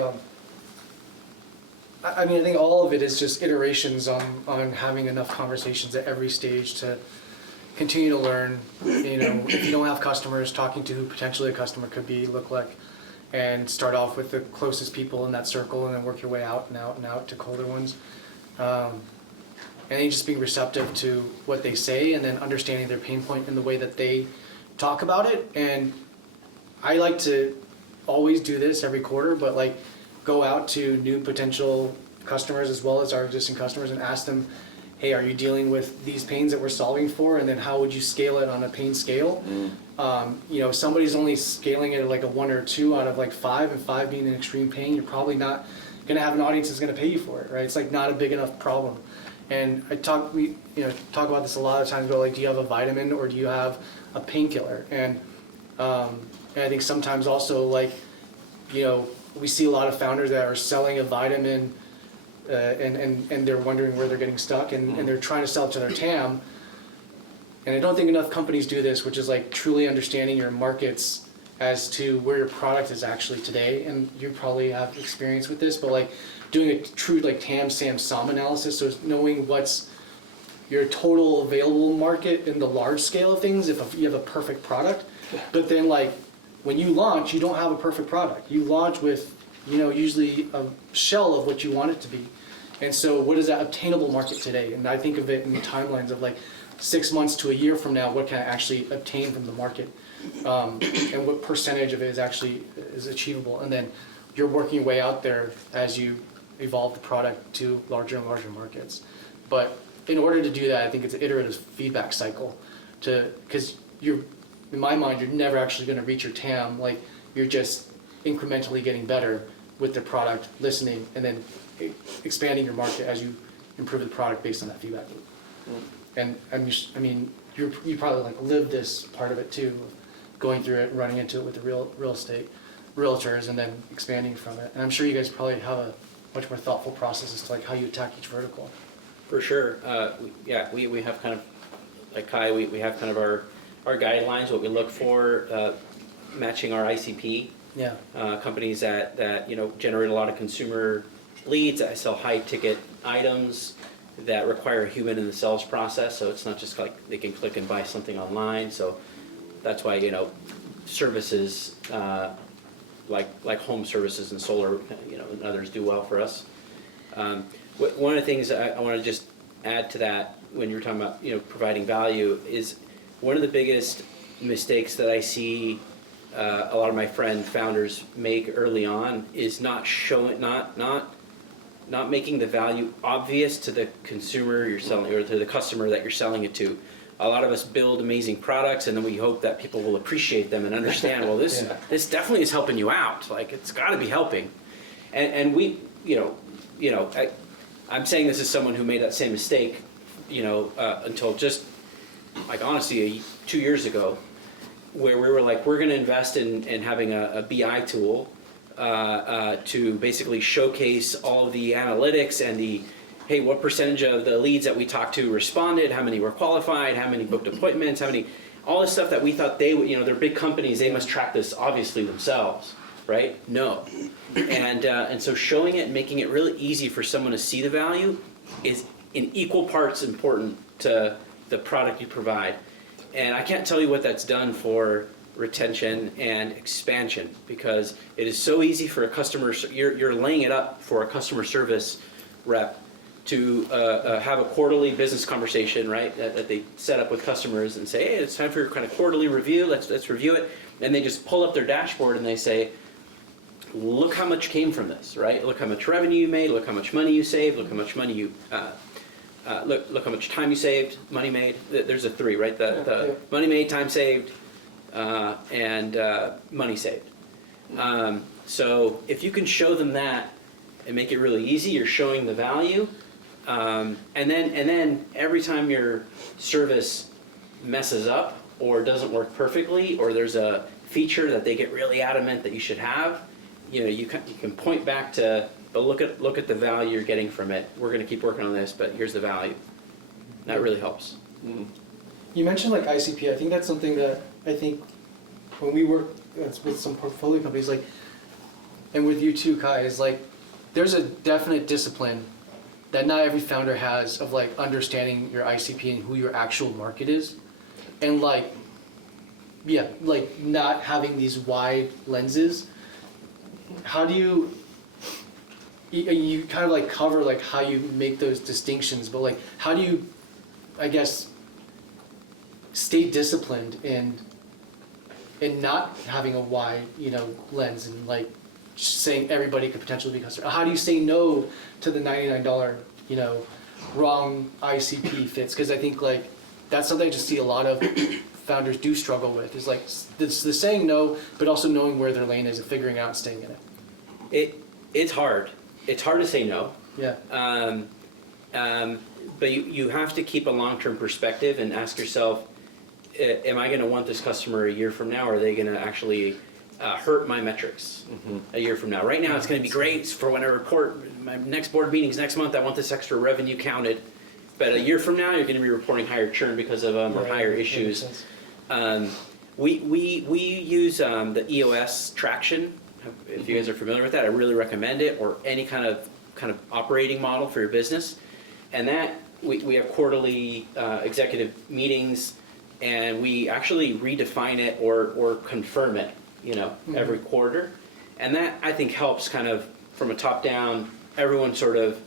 I think all of it is just iterations on having enough conversations at every stage to continue to learn. You know, if you don't have customers, talking to who potentially a customer could be, look like, and start off with the closest people in that circle and then work your way out and out and out to colder ones. And then just being receptive to what they say and then understanding their pain point in the way that they talk about it. And I like to always do this every quarter, but like go out to new potential customers as well as our existing customers and ask them, hey, are you dealing with these pains that we're solving for? And then how would you scale it on a pain scale? You know, if somebody's only scaling it at like a 1 or 2 out of like 5, and 5 being an extreme pain, you're probably not gonna have an audience that's gonna pay you for it, right? It's like not a big enough problem. And we talk about this a lot of times about like, do you have a vitamin or do you have a painkiller? And I think sometimes also like, you know, we see a lot of founders that are selling a vitamin and they're wondering where they're getting stuck and they're trying to sell it to their TAM. And I don't think enough companies do this, which is like truly understanding your markets as to where your product is actually today. And you probably have experience with this, but like doing a true like TAM, SAM, SOM analysis. So knowing what's your total available market in the large scale of things if you have a perfect product. But then like when you launch, you don't have a perfect product. You launch with, you know, usually a shell of what you want it to be. And so what is that obtainable market today? And I think of it in the timelines of like 6 months to a year from now, what can I actually obtain from the market? And what percentage of it is achievable? And then you're working your way out there as you evolve the product to larger and larger markets. But in order to do that, I think it's an iterative feedback cycle because in my mind, you're never actually going to reach your TAM. Like you're just incrementally getting better with the product, listening, and then expanding your market as you improve the product based on that feedback loop. And you probably like live this part of it too, going through it, running into it with the real estate realtors, and then expanding from it. And I'm sure you guys probably have a much more thoughtful process as to like how you attack each vertical. For sure. We have kind of, like Khai, we have kind of our guidelines, what we look for, matching our ICP. Yeah. Companies that you know generate a lot of consumer leads, that sell high ticket items, that require a human in the sales process. So it's not just like they can click and buy something online. So that's why, you know, services like home services and solar, you know, and others do well for us. One of the things I want to just add to that when you're talking about, you know, providing value is one of the biggest mistakes that I see a lot of my friend founders make early on is not making the value obvious to the consumer you're selling or to the customer that you're selling it to. A lot of us build amazing products and then we hope that people will appreciate them and understand, well, this definitely is helping you out. Like it's got to be helping. And we, I'm saying this as someone who made that same mistake, until just like honestly 2 years ago, where we were like, we're going to invest in having a BI tool to basically showcase all of the analytics and hey, what percentage of the leads that we talked to responded, how many were qualified, how many booked appointments, all this stuff that we thought they would, they're big companies, they must track this obviously themselves, right? No. And so showing it and making it really easy for someone to see the value is in equal parts important to the product you provide. And I can't tell you what that's done for retention and expansion, because it is so easy for a customer, you're laying it up for a customer service rep to have a quarterly business conversation, right, that they set up with customers and say, hey, it's time for your kind of quarterly review, let's review it. And they just pull up their dashboard and they say, look how much came from this, right? Look how much revenue you made, look how much money you saved, look how much money you, look how much time you saved, money made. There's a 3, right? The money made, time saved, and money saved. So if you can show them that and make it really easy, you're showing the value, And then every time your service messes up or doesn't work perfectly, or there's a feature that they get really adamant that you should have, you can point back to, but look at the value you're getting from it. We're going to keep working on this, but here's the value. That really helps. You mentioned like ICP. I think that's something that I think when we work with some portfolio companies, like, and with you too, Khai, is like, there's a definite discipline that not every founder has of like understanding your ICP and who your actual market is, and like, yeah, like not having these wide lenses. How do you kind of like cover like how you make those distinctions, but like how do you, I guess, stay disciplined and not having a wide, lens and like just saying everybody could potentially be a customer? How do you say no to the $99, wrong ICP fits? Because I think like that's something I just see a lot of founders do struggle with, is like the saying no, but also knowing where their lane is and figuring out and staying in it. It's hard. It's hard to say no. Yeah. But you have to keep a long-term perspective and ask yourself, am I going to want this customer a year from now, or are they going to actually hurt my metrics a year from now? Right now it's going to be great for when I report my next board meetings next month. I want this extra revenue counted. But a year from now, you're going to be reporting higher churn because of them, or higher issues. We use the EOS traction. If you guys are familiar with that, I really recommend it, or any kind of operating model for your business. And that we have quarterly executive meetings, and we actually redefine it or confirm it, every quarter. And that, I think, helps kind of from a top down, everyone sort of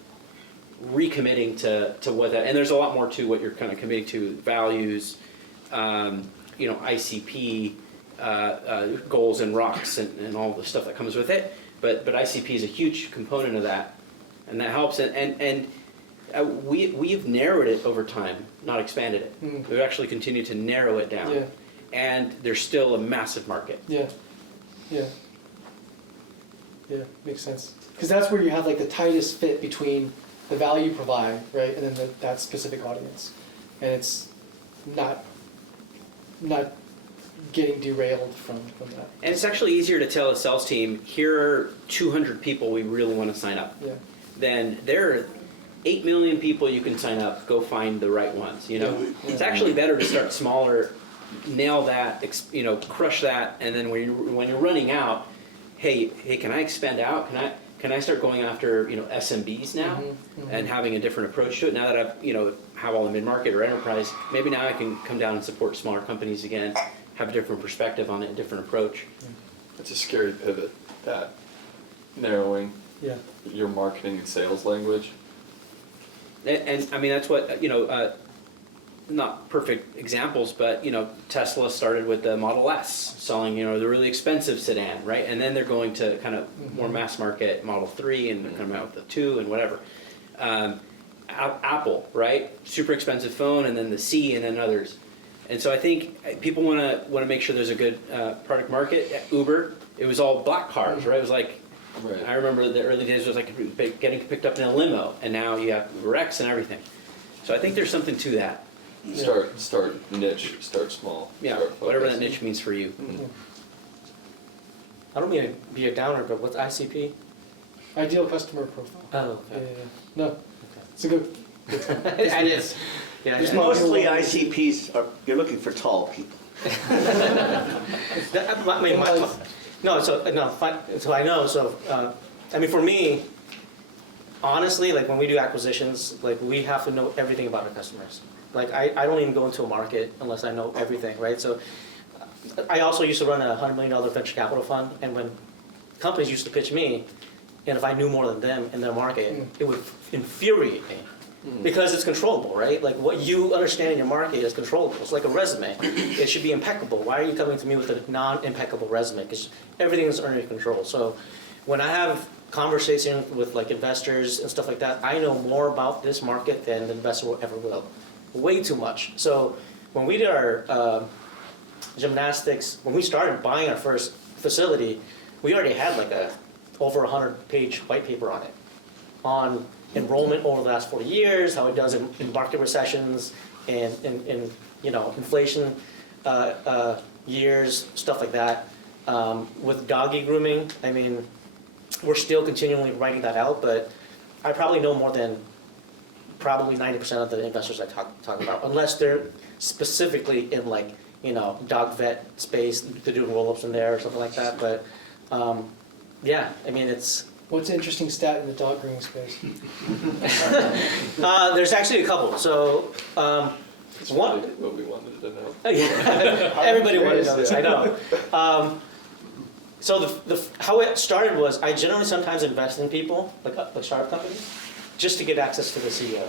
recommitting to what that, and there's a lot more to what you're kind of committing to, values, ICP, goals and rocks and all the stuff that comes with it. But ICP is a huge component of that, and that helps. And we've narrowed it over time, not expanded it. We've actually continued to narrow it down. Yeah. And there's still a massive market. Yeah, makes sense. Because that's where you have like the tightest fit between the value you provide, right, and then that specific audience, and it's not getting derailed from that. And it's actually easier to tell a sales team, here are 200 people we really want to sign up. Yeah. Then there are 8 million people you can sign up. Go find the right ones. It's actually better to start smaller, nail that, crush that, and then when you're running out, hey, can I expand out? Can I start going after SMBs now and having a different approach to it? Now that I've have all the mid-market or enterprise, maybe now I can come down and support smaller companies again, have a different perspective on it, a different approach. It's a scary pivot, that narrowing your marketing and sales language. And I mean, that's what, not perfect examples, but Tesla started with the Model S, selling the really expensive sedan, right? And then they're going to kind of more mass market Model 3 and come out with the 2 and whatever. Apple, right? Super expensive phone, and then the C, and then others. And so I think people want to make sure there's a good product market. Uber, it was all black cars, right? It was like, I remember the early days was like getting picked up in a limo, and now you have UberX and everything. So I think there's something to that. Start niche, start small. Yeah, start whatever that niche means for you. I don't mean to be a downer, but what's ICP? Ideal customer profile. Oh, Yeah. No, it's a good. it is. Yeah, There's yeah. Mostly ICPs you're looking for tall people. So I know. So I mean, for me, honestly, like when we do acquisitions, like we have to know everything about our customers. Like I don't even go into a market unless I know everything, right? So I also used to run a $100 million venture capital fund, and when companies used to pitch me, and if I knew more than them in their market, it would infuriate me. Because it's controllable, right? Like what you understand in your market is controllable. It's like a resume. It should be impeccable. Why are you coming to me with a non-impeccable resume? Because everything is under control. So when I have conversations with like investors and stuff like that, I know more about this market than the investor ever will. Way too much. So when we did our gymnastics, when we started buying our first facility, we already had like over 100-page white paper on it, on enrollment over the last 40 years, how it does in market recessions and in inflation years, stuff like that. With doggy grooming, I mean, we're still continually writing that out, but I probably know more than probably 90% of the investors I talk about, unless they're specifically in like, dog vet space, they're doing roll-ups in there or something like that. But yeah, I mean, it's. What's an interesting stat in the dog grooming space? There's actually a couple. So It's one. what we wanted to know. Everybody wanted to know this, I know. So how it started was I generally sometimes invest in people, like startup companies, just to get access to the CEO,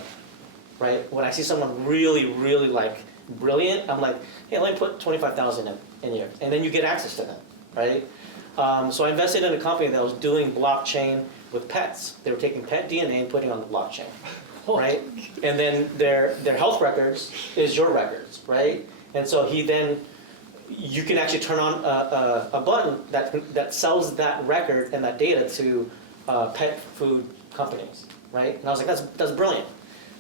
right? When I see someone really, really like brilliant, I'm like, hey, let me put 25,000 in here, and then you get access to them, right? So I invested in a company that was doing blockchain with pets. They were taking pet DNA and putting it on the blockchain, right? And then their health records is your records, right? And so you can actually turn on a button that sells that record and that data to pet food companies, right? And I was like, that's brilliant.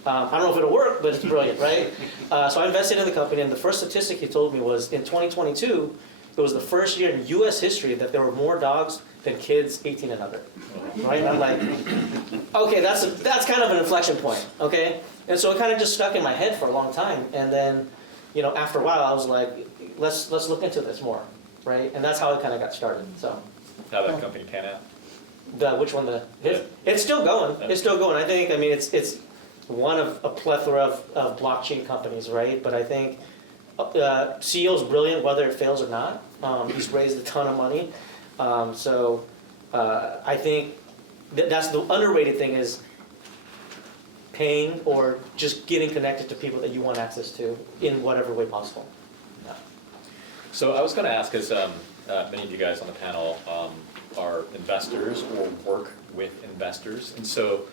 I don't know if it'll work, but it's brilliant, right? So I invested in the company, and the first statistic he told me was in 2022, it was the first year in U.S. history that there were more dogs than kids 18 and under, right? And I'm like, okay, that's kind of an inflection point, okay? And so it kind of just stuck in my head for a long time, and then, after a while, I was like, let's look into this more, right? And that's how it kind of got started. So. How that company pan out? Which one? It's still going. It's still going. I think. I mean, it's one of a plethora of blockchain companies, right? But I think CEO's brilliant, whether it fails or not. He's raised a ton of money. So I think that's the underrated thing is paying or just getting connected to people that you want access to in whatever way possible. Yeah. So I was going to ask, because many of you guys on the panel are investors or work with investors, and so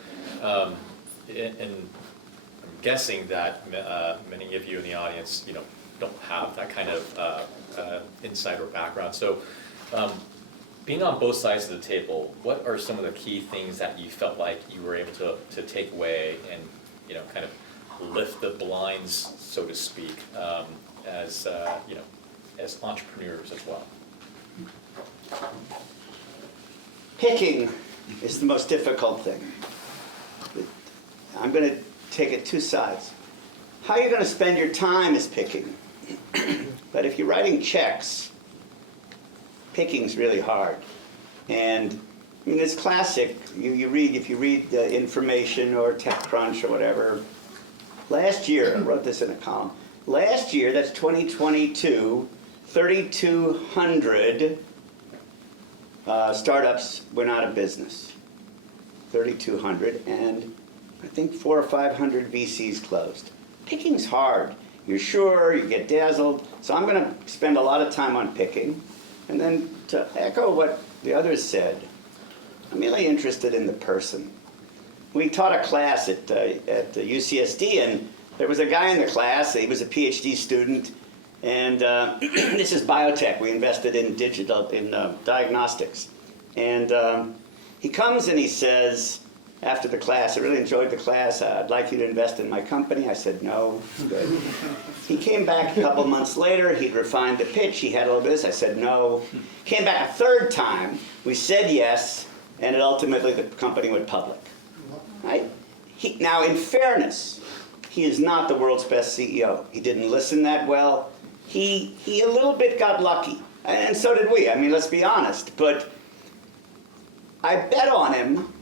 and I'm guessing that many of you in the audience, don't have that kind of insight or background. So being on both sides of the table, what are some of the key things that you felt like you were able to take away and kind of lift the blinds, so to speak, as entrepreneurs as well? Picking is the most difficult thing. I'm going to take it two sides. How you're going to spend your time is picking. But if you're writing checks, picking's really hard. And I mean, it's classic. If you read Information or TechCrunch or whatever, last year, I wrote this in a column, last year, that's 2022, 3,200 startups went out of business. 3,200, and I think 400 or 500 VCs closed. Picking's hard. You're sure, you get dazzled. So I'm going to spend a lot of time on picking. And then to echo what the others said, I'm really interested in the person. We taught a class at UCSD, and there was a guy in the class, he was a PhD student, and this is biotech. We invested in diagnostics. And he comes and he says, after the class, I really enjoyed the class, I'd like you to invest in my company. I said, no, good. He came back a couple months later, he'd refined the pitch, he had a little bit of this, I said no. Came back a third time, we said yes, and ultimately the company went public. Right? Now, in fairness, he is not the world's best CEO. He didn't listen that well. He a little bit got lucky, and so did we. I mean, let's be honest. But I bet on him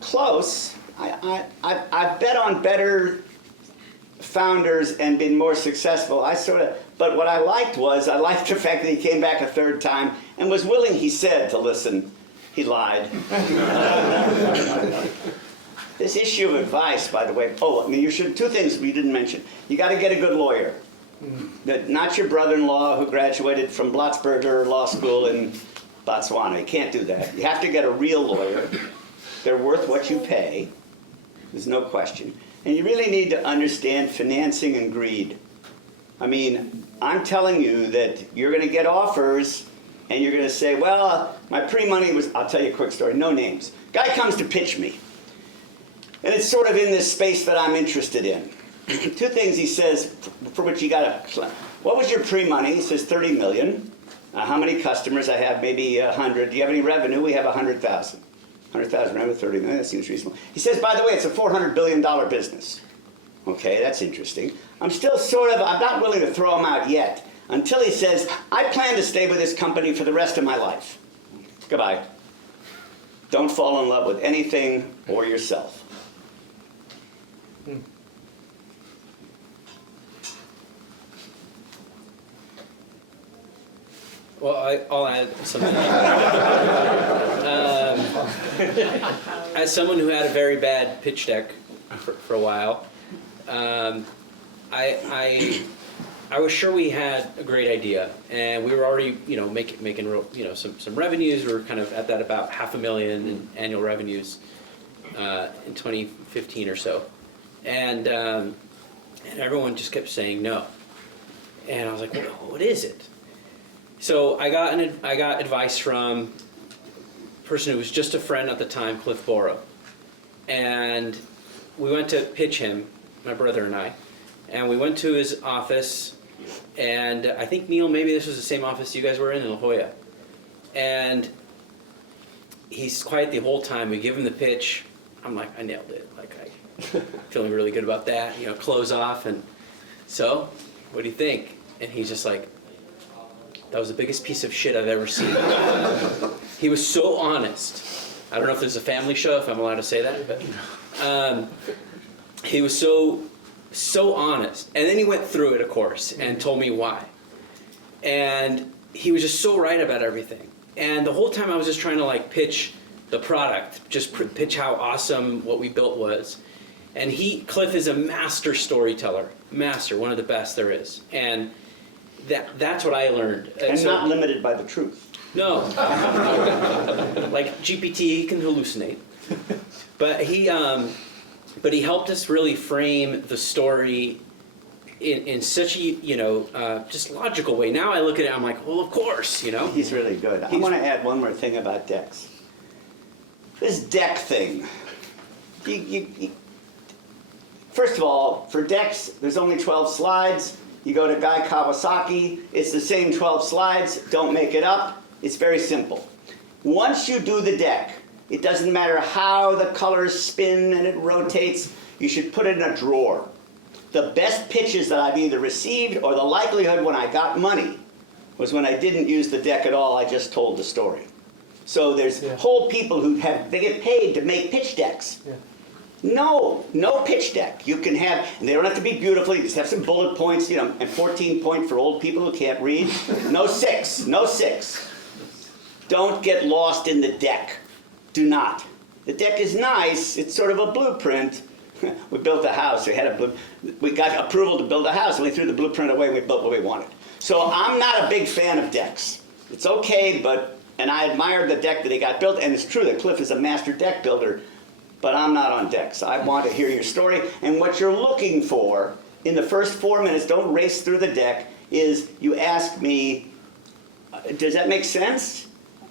close. I bet on better founders and been more successful. But what I liked the fact that he came back a third time and was willing, he said, to listen. He lied. This issue of advice, by the way, two things we didn't mention. You got to get a good lawyer. Not your brother-in-law who graduated from Blackbird Law School in Botswana. You can't do that. You have to get a real lawyer. They're worth what you pay. There's no question. And you really need to understand financing and greed. I mean, I'm telling you that you're going to get offers and you're going to say, well, my pre-money was, I'll tell you a quick story, no names. Guy comes to pitch me. And it's sort of in this space that I'm interested in. Two things he says for which you got to, what was your pre-money? He says 30 million. How many customers? I have maybe 100. Do you have any revenue? We have 100,000. 100,000 revenue, 30 million, that seems reasonable. He says, by the way, it's a $400 billion business. Okay, that's interesting. I'm not willing to throw him out yet until he says, I plan to stay with this company for the rest of my life. Goodbye. Don't fall in love with anything or yourself. Well, I'll add something. As someone who had a very bad pitch deck for a while, I was sure we had a great idea, and we were already, making some revenues. We were kind of at that about $500,000 in annual revenues in 2015 or so, and everyone just kept saying no, and I was like, what is it? So I got advice from a person who was just a friend at the time, Cliff Borough, and we went to pitch him, my brother and I, and we went to his office, and I think, Neil, maybe this was the same office you guys were in La Jolla, and he's quiet the whole time. We give him the pitch. I'm like, I nailed it. Like, I'm feeling really good about that. Close off, and so, what do you think? And he's just like, that was the biggest piece of shit I've ever seen. He was so honest. I don't know if there's a family show, if I'm allowed to say that, but he was so honest. And then he went through it, of course, and told me why. And he was just so right about everything. And the whole time I was just trying to pitch the product, just pitch how awesome what we built was. And Cliff is a master storyteller, one of the best there is. And that's what I learned. And not limited by the truth. No. Like GPT, he can hallucinate. But he helped us really frame the story in such a, just logical way. Now I look at it, I'm like, well, of course, He's really good. I want to add one more thing about decks. This deck thing. First of all, for decks, there's only 12 slides. You go to Guy Kawasaki, it's the same 12 slides, don't make it up. It's very simple. Once you do the deck, it doesn't matter how the colors spin and it rotates, you should put it in a drawer. The best pitches that I've either received or the likelihood when I got money was when I didn't use the deck at all, I just told the story. So there's whole people they get paid to make pitch decks. Yeah. No pitch deck. You can have, and they don't have to be beautiful, you just have some bullet points, and 14 point for old people who can't read. No six. Don't get lost in the deck. Do not. The deck is nice, it's sort of a blueprint. We built a house, we got approval to build a house, and we threw the blueprint away and we built what we wanted. So I'm not a big fan of decks. It's okay, and I admired the deck that he got built, and it's true that Cliff is a master deck builder, but I'm not on decks. I want to hear your story, and what you're looking for in the first 4 minutes, don't race through the deck, is you ask me, does that make sense?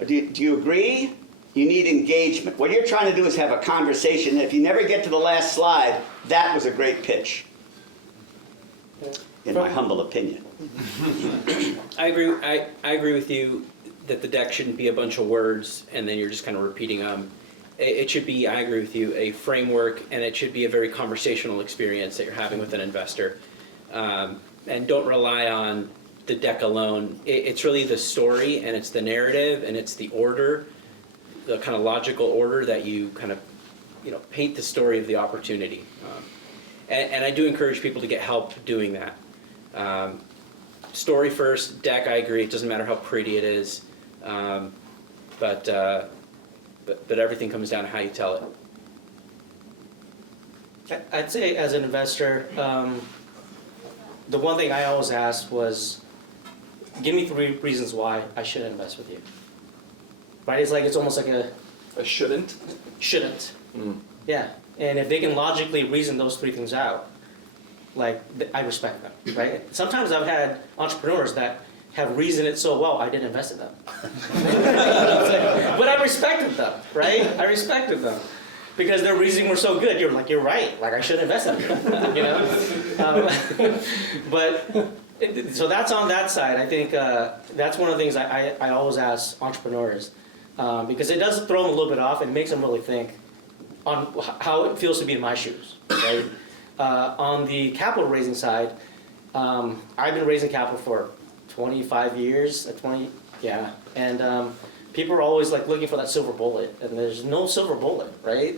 Do you agree? You need engagement. What you're trying to do is have a conversation, and if you never get to the last slide, that was a great pitch, in my humble opinion. I agree with you that the deck shouldn't be a bunch of words, and then you're just kind of repeating them. It should be, I agree with you, a framework, and it should be a very conversational experience that you're having with an investor. And don't rely on the deck alone. It's really the story, and it's the narrative, and it's the order, the kind of logical order that you kind of, paint the story of the opportunity. And I do encourage people to get help doing that. Story first, deck, I agree. It doesn't matter how pretty it is, but everything comes down to how you tell it. I'd say as an investor, the one thing I always asked was, give me 3 reasons why I should invest with you. Right? It's almost like a shouldn't. Shouldn't. Yeah. And if they can logically reason those 3 things out, I respect them. Right? Sometimes I've had entrepreneurs that have reasoned it so well, I didn't invest in them. But I respected them, right? I respected them. because their reasoning were so good. You're like, you're right. Like I should invest in it, you know. So that's on that side. I think that's one of the things I always ask entrepreneurs because it does throw them a little bit off and makes them really think on how it feels to be in my shoes, right? On the capital raising side, I've been raising capital for 25 years, and people are always like looking for that silver bullet, and there's no silver bullet, right?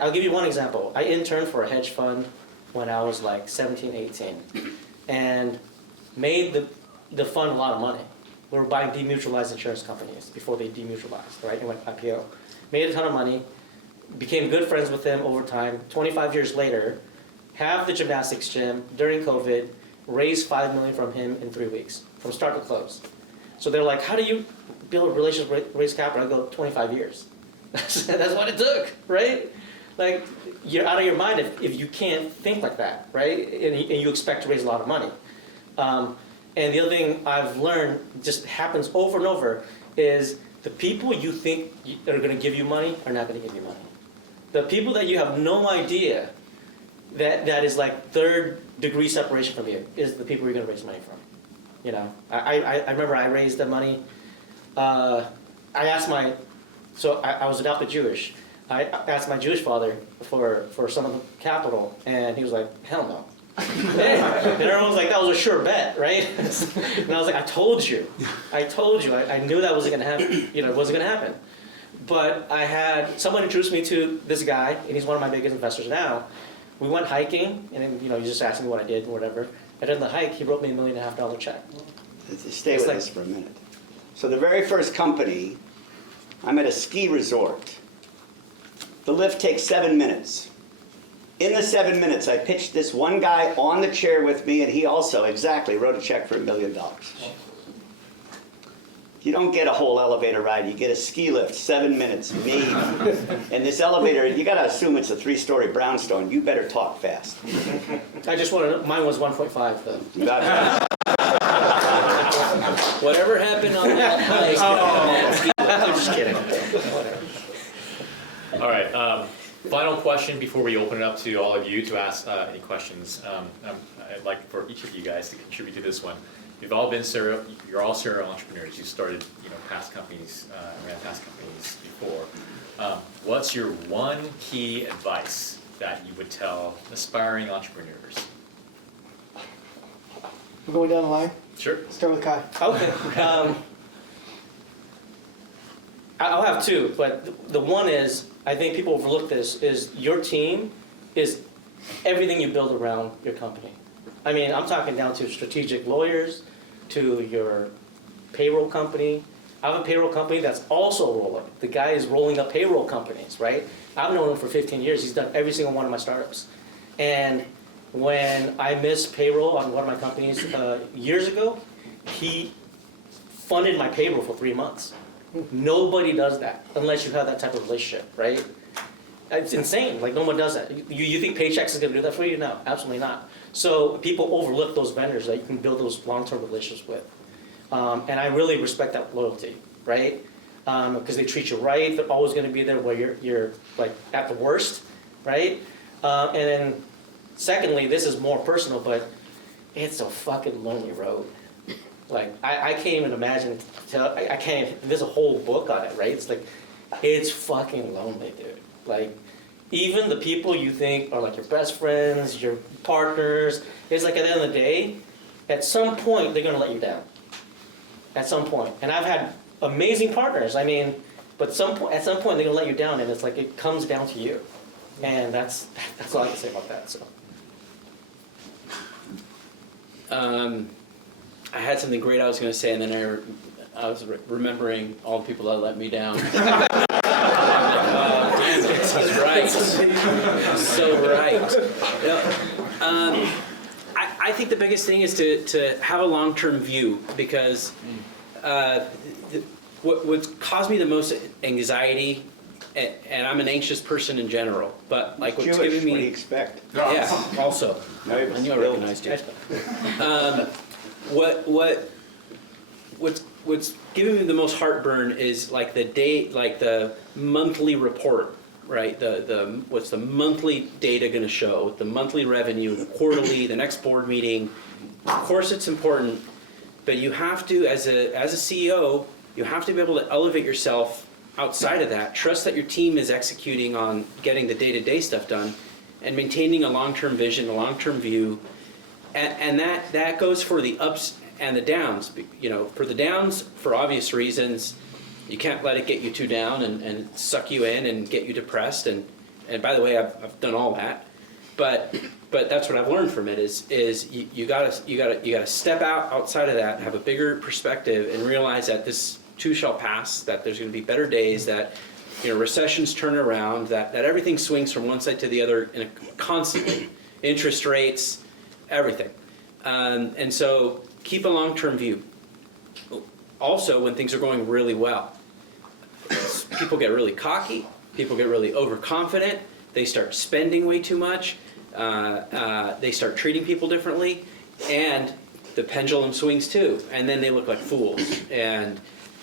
I'll give you one example. I interned for a hedge fund when I was like 17, 18, and made the fund a lot of money. We were buying demutualized insurance companies before they demutualized, right? It went IPO. Made a ton of money, became good friends with them over time. 25 years later, have the gymnastics gym during COVID, raised $5 million from him in 3 weeks, from start to close. So they're like, how do you build a relationship, raise capital? I go, 25 years. That's what it took, right? Like, you're out of your mind if you can't think like that, right? And you expect to raise a lot of money. And the other thing I've learned just happens over and over is the people you think are going to give you money are not going to give you money. The people that you have no idea that is like third degree separation from you is the people you're going to raise money from. You know, I remember I raised the money. I was adopted Jewish. I asked my Jewish father for some of the capital, and he was like, hell no. And everyone was like, that was a sure bet, right? And I was like, I told you. I knew that wasn't going to happen. You know, it wasn't going to happen. But I had someone introduced me to this guy, and he's one of my biggest investors now. We went hiking, and then, you know, he just asked me what I did and whatever. And in the hike, he wrote me $1.5 million check. Stay with us for a minute. So the very first company, I'm at a ski resort. The lift takes 7 minutes. In the 7 minutes, I pitched this one guy on the chair with me, and he also exactly wrote a check for $1 million. You don't get a whole elevator ride, you get a ski lift, 7 minutes, me. And this elevator, you gotta assume it's a 3-story brownstone. You better talk fast. I just wanted to, mine was 1.5 though. You got it. Whatever happened on that hike? I'm just kidding. All right, final question before we open it up to all of you to ask any questions. I'd like for each of you guys to contribute to this one. You've all been you're all serial entrepreneurs. You started, past companies, ran past companies before. What's your one key advice that you would tell aspiring entrepreneurs? We're going down the line. Sure. Start with Khai. Okay. I'll have two, but the one is, I think people overlook this, is your team is everything you build around your company. I mean, I'm talking down to strategic lawyers, to your payroll company. I have a payroll company that's also a roll-up. The guy is rolling up payroll companies, right? I've known him for 15 years. He's done every single one of my startups. And when I missed payroll on one of my companies years ago, he funded my payroll for 3 months. Nobody does that unless you have that type of relationship, right? It's insane. Like, no one does that. You think Paychex is going to do that for you? No, absolutely not. So people overlook those vendors that you can build those long-term relationships with. And I really respect that loyalty, right? Because they treat you right. They're always going to be there where you're like at the worst, right? And then secondly, this is more personal, but it's a fucking lonely road. Like, I can't even imagine, there's a whole book on it, right? It's like, it's fucking lonely, dude. Like, even the people you think are like your best friends, your partners, it's like at the end of the day, at some point, they're gonna let you down. At some point. And I've had amazing partners, I mean, but at some point, they're gonna let you down, and it's like, it comes down to you. And that's all I can say about that, so. I had something great I was going to say, and then I was remembering all the people that let me down. He's right. So right. I think the biggest thing is to have a long-term view, because what's caused me the most anxiety, and I'm an anxious person in general, but like what's Jewish, giving me... what do you expect? Yeah, also. I knew I recognized you. What's giving me the most heartburn is like the monthly report right? What's the monthly data going to show? The monthly revenue, the quarterly, the next board meeting. Of course, it's important, but you have to, as a CEO, you have to be able to elevate yourself outside of that. Trust that your team is executing on getting the day-to-day stuff done, and maintaining a long-term vision, a long-term view, and that goes for the ups and the downs. You know, for the downs, for obvious reasons, you can't let it get you too down and suck you in and get you depressed. And by the way, I've done all that, but that's what I've learned from it is you gotta step outside of that, have a bigger perspective, and realize that this too shall pass. That there's going to be better days. That recessions turn around. That everything swings from one side to the other constantly. Interest rates, everything, and so keep a long-term view. Also, when things are going really well, people get really cocky, people get really overconfident, they start spending way too much, they start treating people differently, and the pendulum swings too, and then they look like fools and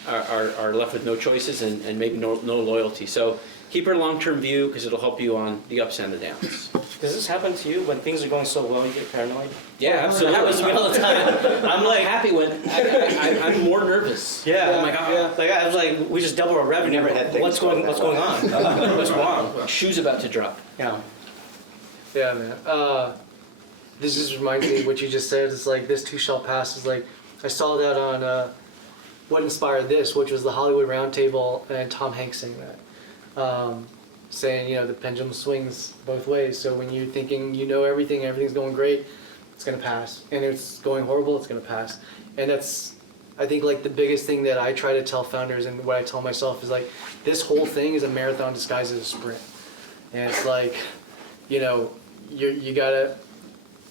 are left with no choices and maybe no loyalty. So keep a long-term view, because it'll help you on the ups and the downs. Does this happen to you when things are going so well? You get paranoid. Yeah, absolutely. It happens to me all the time. I'm like happy when I'm more nervous. Yeah. Oh my god. Yeah. Like I was like, we just doubled our revenue. Never had things What's going on? What's wrong? Shoes about to drop. Yeah. Yeah, man. This just reminds me of what you just said. It's like, this too shall pass. It's like, I saw that on What Inspired This, which was the Hollywood Roundtable, and Tom Hanks saying that. Saying, the pendulum swings both ways. So when you're thinking everything's going great, it's going to pass. And if it's going horrible, it's going to pass. And that's, I think, like the biggest thing that I try to tell founders, and what I tell myself is like, this whole thing is a marathon disguised as a sprint. And it's like, you gotta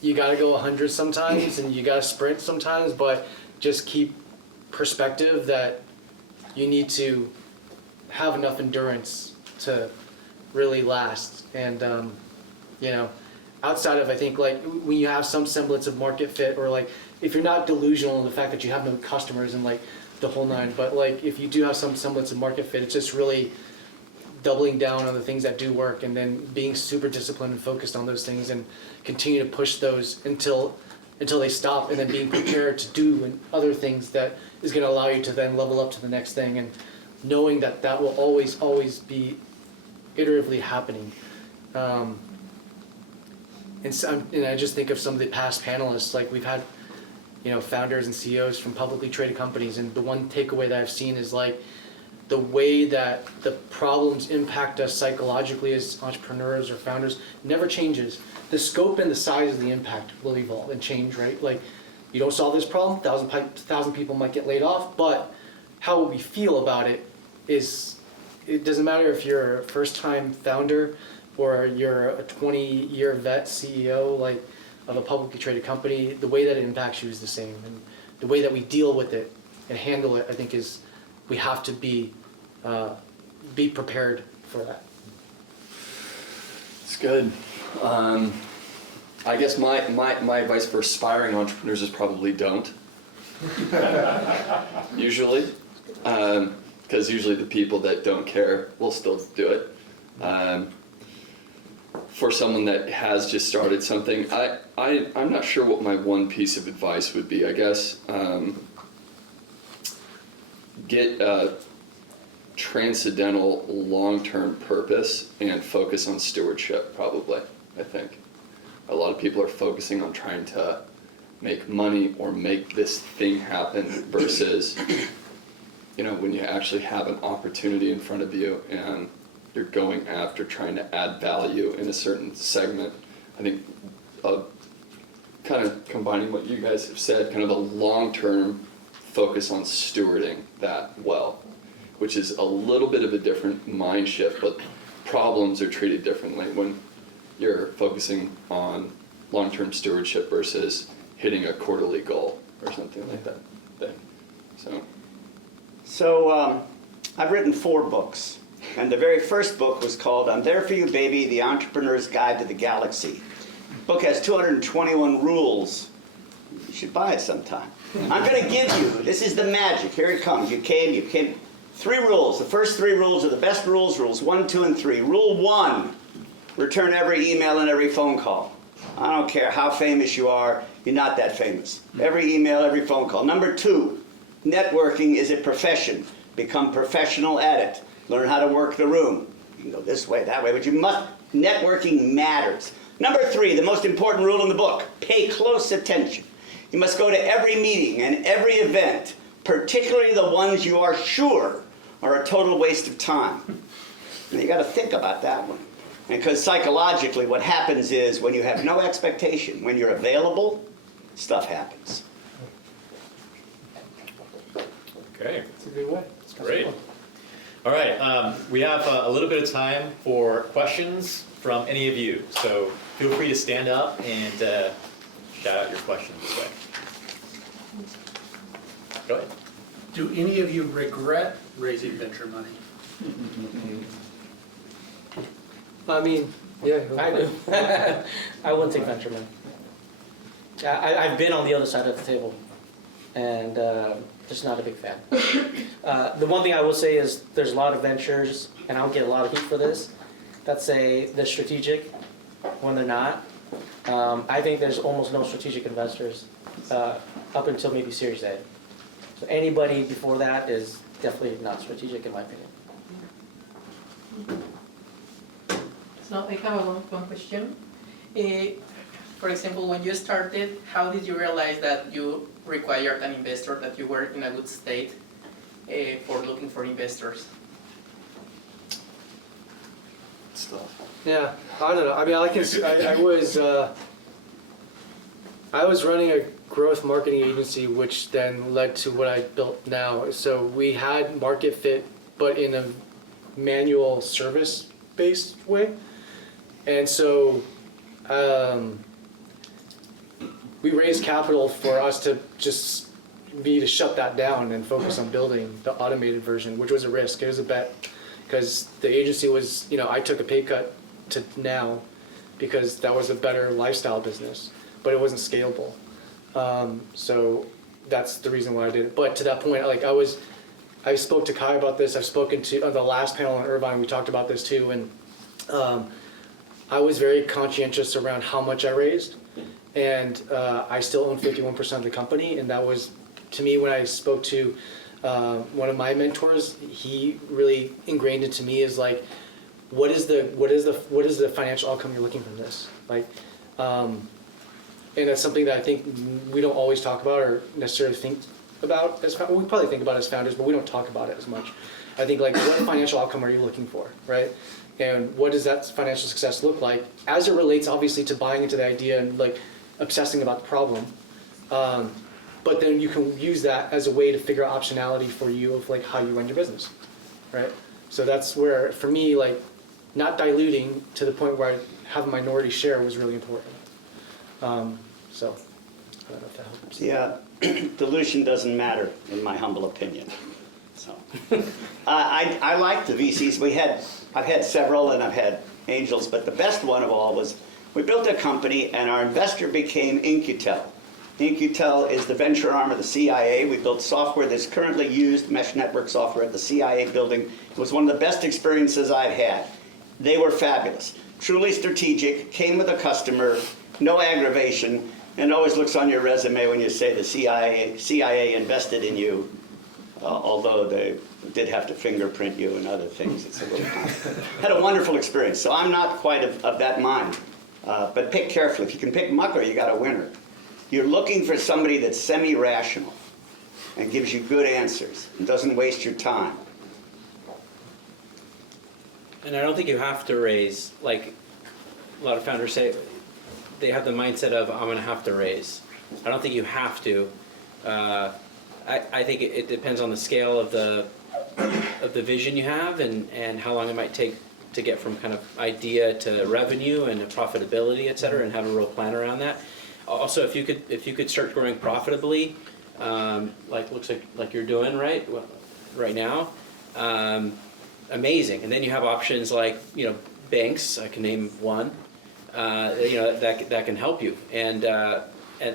go 100 sometimes, and you gotta sprint sometimes, but just keep perspective that you need to have enough endurance to really last. And outside of, I think, like when you have some semblance of market fit, or like if you're not delusional in the fact that you have no customers and like the whole nine, but like if you do have some semblance of market fit, it's just really doubling down on the things that do work, and then being super disciplined and focused on those things, and continue to push those until they stop, and then being prepared to do other things that is going to allow you to then level up to the next thing, and knowing that will always be iteratively happening. And I just think of some of the past panelists, like we've had, founders and CEOs from publicly traded companies, and the one takeaway that I've seen is like the way that the problems impact us psychologically as entrepreneurs or founders never changes. The scope and the size of the impact will evolve and change, right? Like, you don't solve this problem, 1,000 people might get laid off, but how we feel about it doesn't matter if you're a first-time founder or you're a 20-year vet CEO, like, of a publicly traded company. The way that it impacts you is the same, and the way that we deal with it and handle it, I think, is we have to be prepared for that. It's good. I guess my advice for aspiring entrepreneurs is probably don't. Usually. Because usually the people that don't care will still do it. For someone that has just started something, I'm not sure what my one piece of advice would be. I guess get a transcendental long-term purpose and focus on stewardship, probably. I think a lot of people are focusing on trying to make money or make this thing happen versus when you actually have an opportunity in front of you and you're going after trying to add value in a certain segment. I think kind of combining what you guys have said, kind of a long-term focus on stewarding that well, which is a little bit of a different mind shift, but problems are treated differently when you're focusing on long-term stewardship versus hitting a quarterly goal or something like that thing. So I've written 4 books, and the very first book was called I'm There For You, Baby, The Entrepreneur's Guide to the Galaxy. The book has 221 rules. You should buy it sometime. I'm going to give you, this is the magic, here it comes. You came 3 rules. The first 3 rules are the best rules, rules 1, 2, and 3. Rule 1, return every email and every phone call. I don't care how famous you are, you're not that famous. Every email, every phone call. Number 2, networking is a profession. Become professional at it. Learn how to work the room. You can go this way, that way, but you must, networking matters. Number 3, the most important rule in the book, pay close attention. You must go to every meeting and every event, particularly the ones you are sure are a total waste of time. And you got to think about that one. Because psychologically what happens is when you have no expectation, when you're available, stuff happens. Okay, It's a good way. great. All right, we have a little bit of time for questions from any of you. So feel free to stand up and shout out your question this way. Go ahead. Do any of you regret raising venture money? I mean, yeah. I do. I wouldn't take venture money. I've been on the other side of the table, and just not a big fan. The one thing I will say is there's a lot of ventures, and I'll get a lot of heat for this, that say they're strategic when they're not. I think there's almost no strategic investors up until maybe Series A. So anybody before that is definitely not strategic in my opinion. So I have one question. For example, when you started, how did you realize that you required an investor, that you were in a good state for looking for investors? Yeah, I don't know. I mean, I was running a growth marketing agency, which then led to what I built now. So we had market fit, but in a manual service-based way. And so we raised capital for us to just to shut that down and focus on building the automated version, which was a risk. It was a bet because the agency was, I took a pay cut to now because that was a better lifestyle business, but it wasn't scalable. So that's the reason why I did it. But to that point, I spoke to Khai about this. I've spoken to, on the last panel on Irvine, we talked about this too. And I was very conscientious around how much I raised. And I still own 51% of the company. And that was, to me, when I spoke to one of my mentors, he really ingrained it to me as like, what is the financial outcome you're looking from this? And that's something that I think we don't always talk about or necessarily think about as we probably think about as founders, but we don't talk about it as much. I think what financial outcome are you looking for, right? And what does that financial success look like as it relates obviously to buying into the idea and obsessing about the problem. But then you can use that as a way to figure out optionality for you of how you run your business, right? So that's where, for me, not diluting to the point where I have a minority share was really important. So I don't know if that helps. Yeah, dilution doesn't matter, in my humble opinion. So I like the VCs. I've had several, and I've had angels, but the best one of all was we built a company, and our investor became In-Q-Tel. In-Q-Tel is the venture arm of the CIA. We built software that's currently used, mesh network software, at the CIA building. It was one of the best experiences I've had. They were fabulous, truly strategic, came with a customer, no aggravation, and always looks on your resume when you say the CIA invested in you, although they did have to fingerprint you and other things. It's a little complicated. Had a wonderful experience, so I'm not quite of that mind. But pick carefully. If you can pick Mucker, you got a winner. You're looking for somebody that's semi-rational and gives you good answers and doesn't waste your time. And I don't think you have to raise, a lot of founders say, they have the mindset of, I'm going to have to raise. I don't think you have to. I think it depends on the scale of the vision you have and how long it might take to get from kind of idea to revenue and to profitability, et cetera, and have a real plan around that. Also, if you could start growing profitably, looks like you're doing right now, amazing. And then you have options like banks. I can name one. That can help you and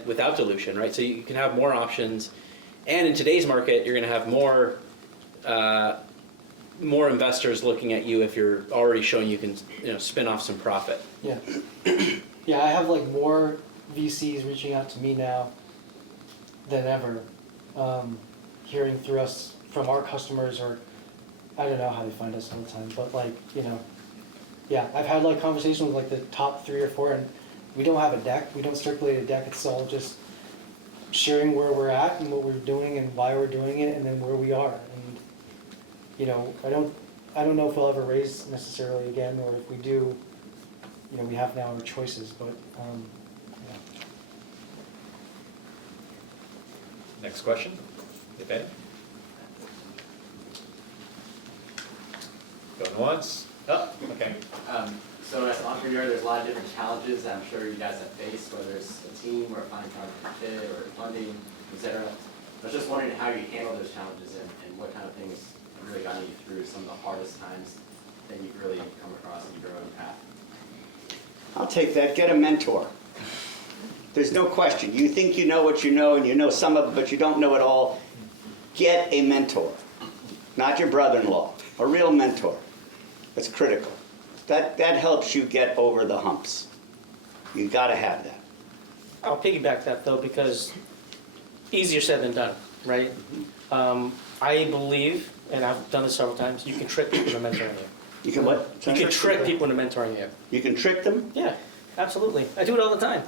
without dilution, right? So you can have more options, and in today's market, you're going to have more more investors looking at you if you're already showing you can, spin off some profit. Yeah. Yeah, I have like more VCs reaching out to me now than ever, hearing through us from our customers, or I don't know how they find us all the time, but like, yeah, I've had like conversations with like the top 3 or 4, and we don't have a deck, we don't circulate a deck, it's all just sharing where we're at and what we're doing and why we're doing it and then where we are. And I don't know if we'll ever raise necessarily again, or if we do, we have now our choices, but yeah. Next question, if any. Going once. Oh, okay. So as an entrepreneur, there's a lot of different challenges that I'm sure you guys have faced, whether it's a team or finding product fit or funding, etc. I was just wondering how you handle those challenges and what kind of things really got you through some of the hardest times that you've really come across in your own path. I'll take that. Get a mentor. There's no question. You think you know what you know, and you know some of it, but you don't know it all. Get a mentor. Not your brother-in-law. A real mentor. That's critical. That helps you get over the humps. You got to have that. I'll piggyback that though, because easier said than done, right? I believe, and I've done this several times, you can trick people into mentoring you. You can what? You can trick people into mentoring you. You can trick them? Yeah, absolutely. I do it all the time.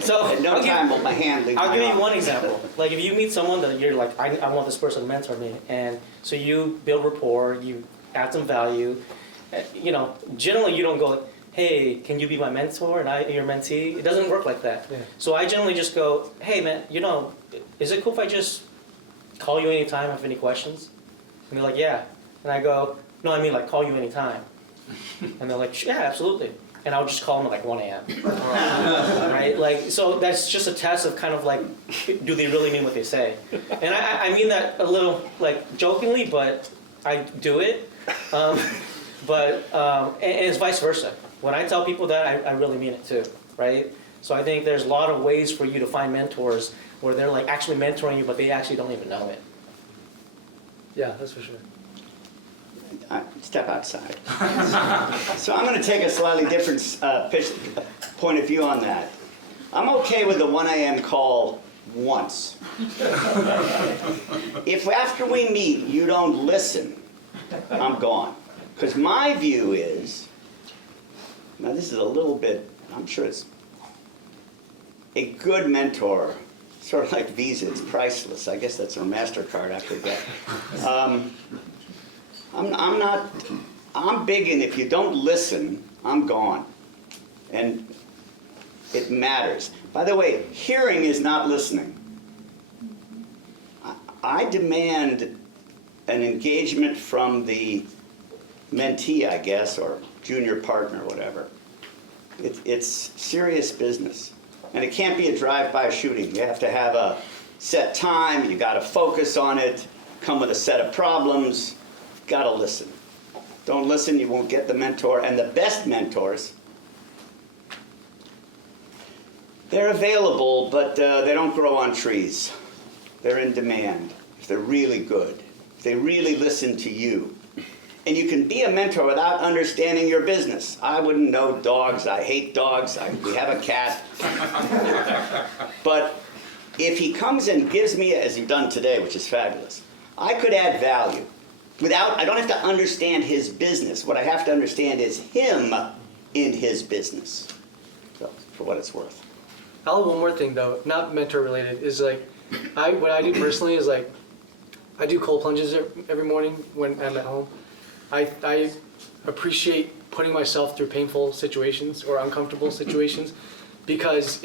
So At no time will my hand leave I'll my give you arm. one example. Like if you meet someone that you're like, I want this person to mentor me, and so you build rapport, you add some value. Generally you don't go, hey, can you be my mentor and I your mentee? It doesn't work like that. Yeah. So I generally just go, hey man, is it cool if I just call you anytime if I have any questions? And they're like, yeah. And I go, no, I mean like call you anytime. And they're like, yeah, absolutely. And I'll just call them at like 1 a.m. Right? Like, so that's just a test of kind of like, do they really mean what they say? And I mean that a little like jokingly, but I do it. And it's vice versa. When I tell people that, I really mean it too, right? So I think there's a lot of ways for you to find mentors where they're like actually mentoring you, but they actually don't even know it. Yeah, that's for sure. Step outside. So I'm going to take a slightly different point of view on that. I'm okay with the 1 a.m. call once. If after we meet you don't listen, I'm gone. Because my view is, now this is a little bit, I'm sure it's a good mentor, sort of like Visa, it's priceless. I guess that's our MasterCard, I forget. I'm big in if you don't listen, I'm gone. And it matters. By the way, hearing is not listening. I demand an engagement from the mentee, I guess, or junior partner, whatever. It's serious business. And it can't be a drive-by shooting. You have to have a set time, you gotta focus on it, come with a set of problems, gotta listen. Don't listen, you won't get the mentor. And the best mentors, they're available, but they don't grow on trees. They're in demand, if they're really good, if they really listen to you. And you can be a mentor without understanding your business. I wouldn't know dogs, I hate dogs, we have a cat. But if he comes and gives me, as you've done today, which is fabulous, I could add value. I don't have to understand his business. What I have to understand is him in his business. So, for what it's worth. I'll add one more thing though, not mentor related, is like, what I do personally is like, I do cold plunges every morning when I'm at home. I appreciate putting myself through painful situations or uncomfortable situations because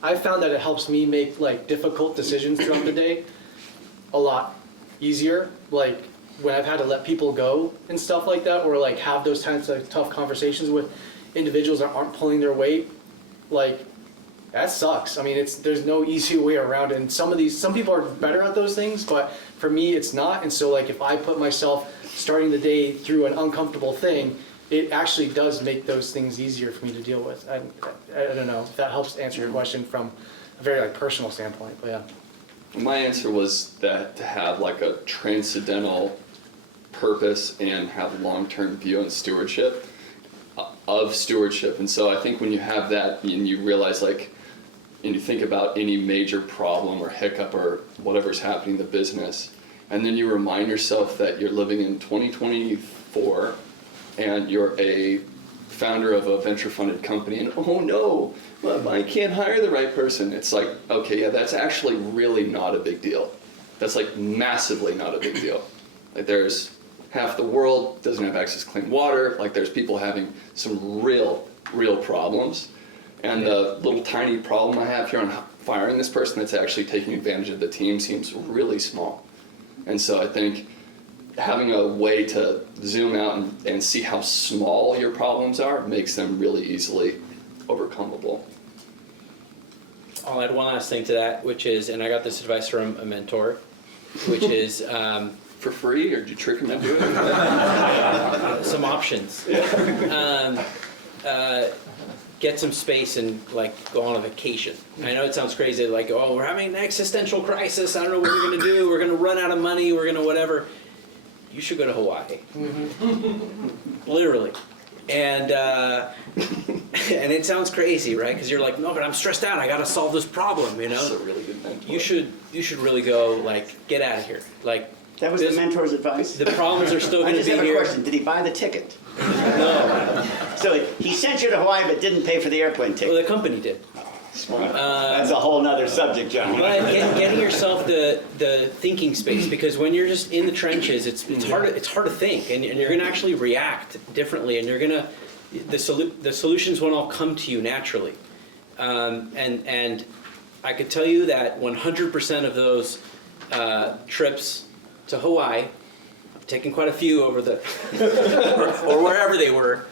I've found that it helps me make like difficult decisions throughout the day a lot easier. Like when I've had to let people go and stuff like that, or like have those kinds of tough conversations with individuals that aren't pulling their weight, like that sucks. I mean, there's no easy way around it. And some people are better at those things, but for me, it's not. And so like if I put myself starting the day through an uncomfortable thing, it actually does make those things easier for me to deal with. I don't know if that helps answer your question from a very like personal standpoint, but yeah. My answer was that to have like a transcendental purpose and have long-term view and stewardship of stewardship. And so I think when you have that and you realize like, and you think about any major problem or hiccup or whatever's happening in the business, and then you remind yourself that you're living in 2024 and you're a founder of a venture funded company and oh no, well, I can't hire the right person. It's like, okay, yeah, that's actually really not a big deal. That's like massively not a big deal. Like there's half the world doesn't have access to clean water. Like there's people having some real problems. And the little tiny problem I have here on firing this person that's actually taking advantage of the team seems really small. And so I think having a way to zoom out and see how small your problems are makes them really easily overcomable. I'll add one last thing to that, which is, and I got this advice from a mentor, which is For free, or did you trick him into it? some options. Get some space and like go on a vacation. I know it sounds crazy, like, oh, we're having an existential crisis. I don't know what we're gonna do. We're gonna run out of money. We're gonna whatever. You should go to Hawaii. Literally. And and it sounds crazy, right? Because you're like, no, but I'm stressed out. I got to solve this problem, you know. That's a really good mentor. You should really go like get out of here. Like That was the mentor's advice? the problems are still I going to just be have a here. question. Did he buy the ticket? No, So he sent you to Hawaii but didn't pay for the airplane well, ticket. the company did. That's a whole nother subject, gentlemen. But getting yourself the thinking space, because when you're just in the trenches, it's hard to think, and you're going to actually react differently, and you're going to the solutions won't all come to you naturally. And I could tell you that 100% of those trips to Hawaii, I've taken quite a few over the or wherever they were.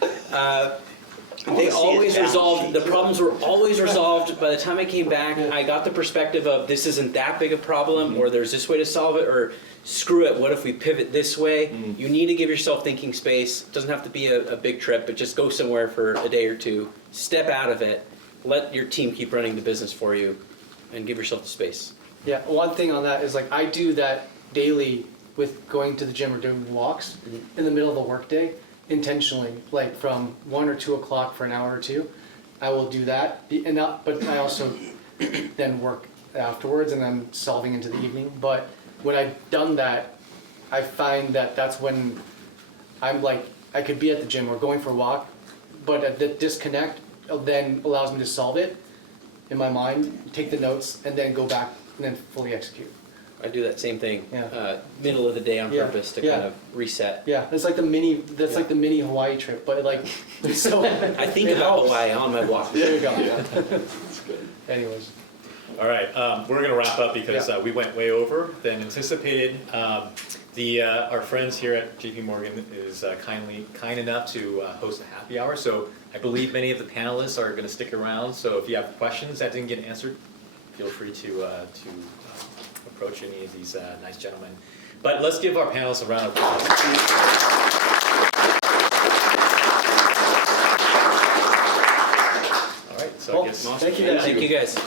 They always resolved, the problems were always resolved. By the time I came back, I got the perspective of this isn't that big a problem, or there's this way to solve it, or screw it, what if we pivot this way? You need to give yourself thinking space. It doesn't have to be a big trip, but just go somewhere for a day or two, step out of it, let your team keep running the business for you, and give yourself the space. Yeah, one thing on that is like I do that daily with going to the gym or doing walks in the middle of the workday. Intentionally, like from 1 or 2 o'clock for an hour or two, I will do that. But I also then work afterwards, and I'm solving into the evening. But when I've done that, I find that that's when I'm like I could be at the gym or going for a walk, but the disconnect then allows me to solve it in my mind, take the notes, and then go back and then fully execute. I do that same thing, Yeah. middle of the day on Yeah. purpose to Yeah. kind of reset. Yeah, it's like the mini. That's like the mini Hawaii trip, but like it's so. I think it about helps. Hawaii on my walk. There you go. That's good. Anyways. All right, we're going to wrap up because we went way over than anticipated. Our friends here at JP Morgan is kind enough to host a happy hour. So I believe many of the panelists are going to stick around. So if you have questions that didn't get answered, feel free to approach any of these nice gentlemen. But let's give our panelists a round of applause. All right, so I guess. Thank you guys. Thank you guys.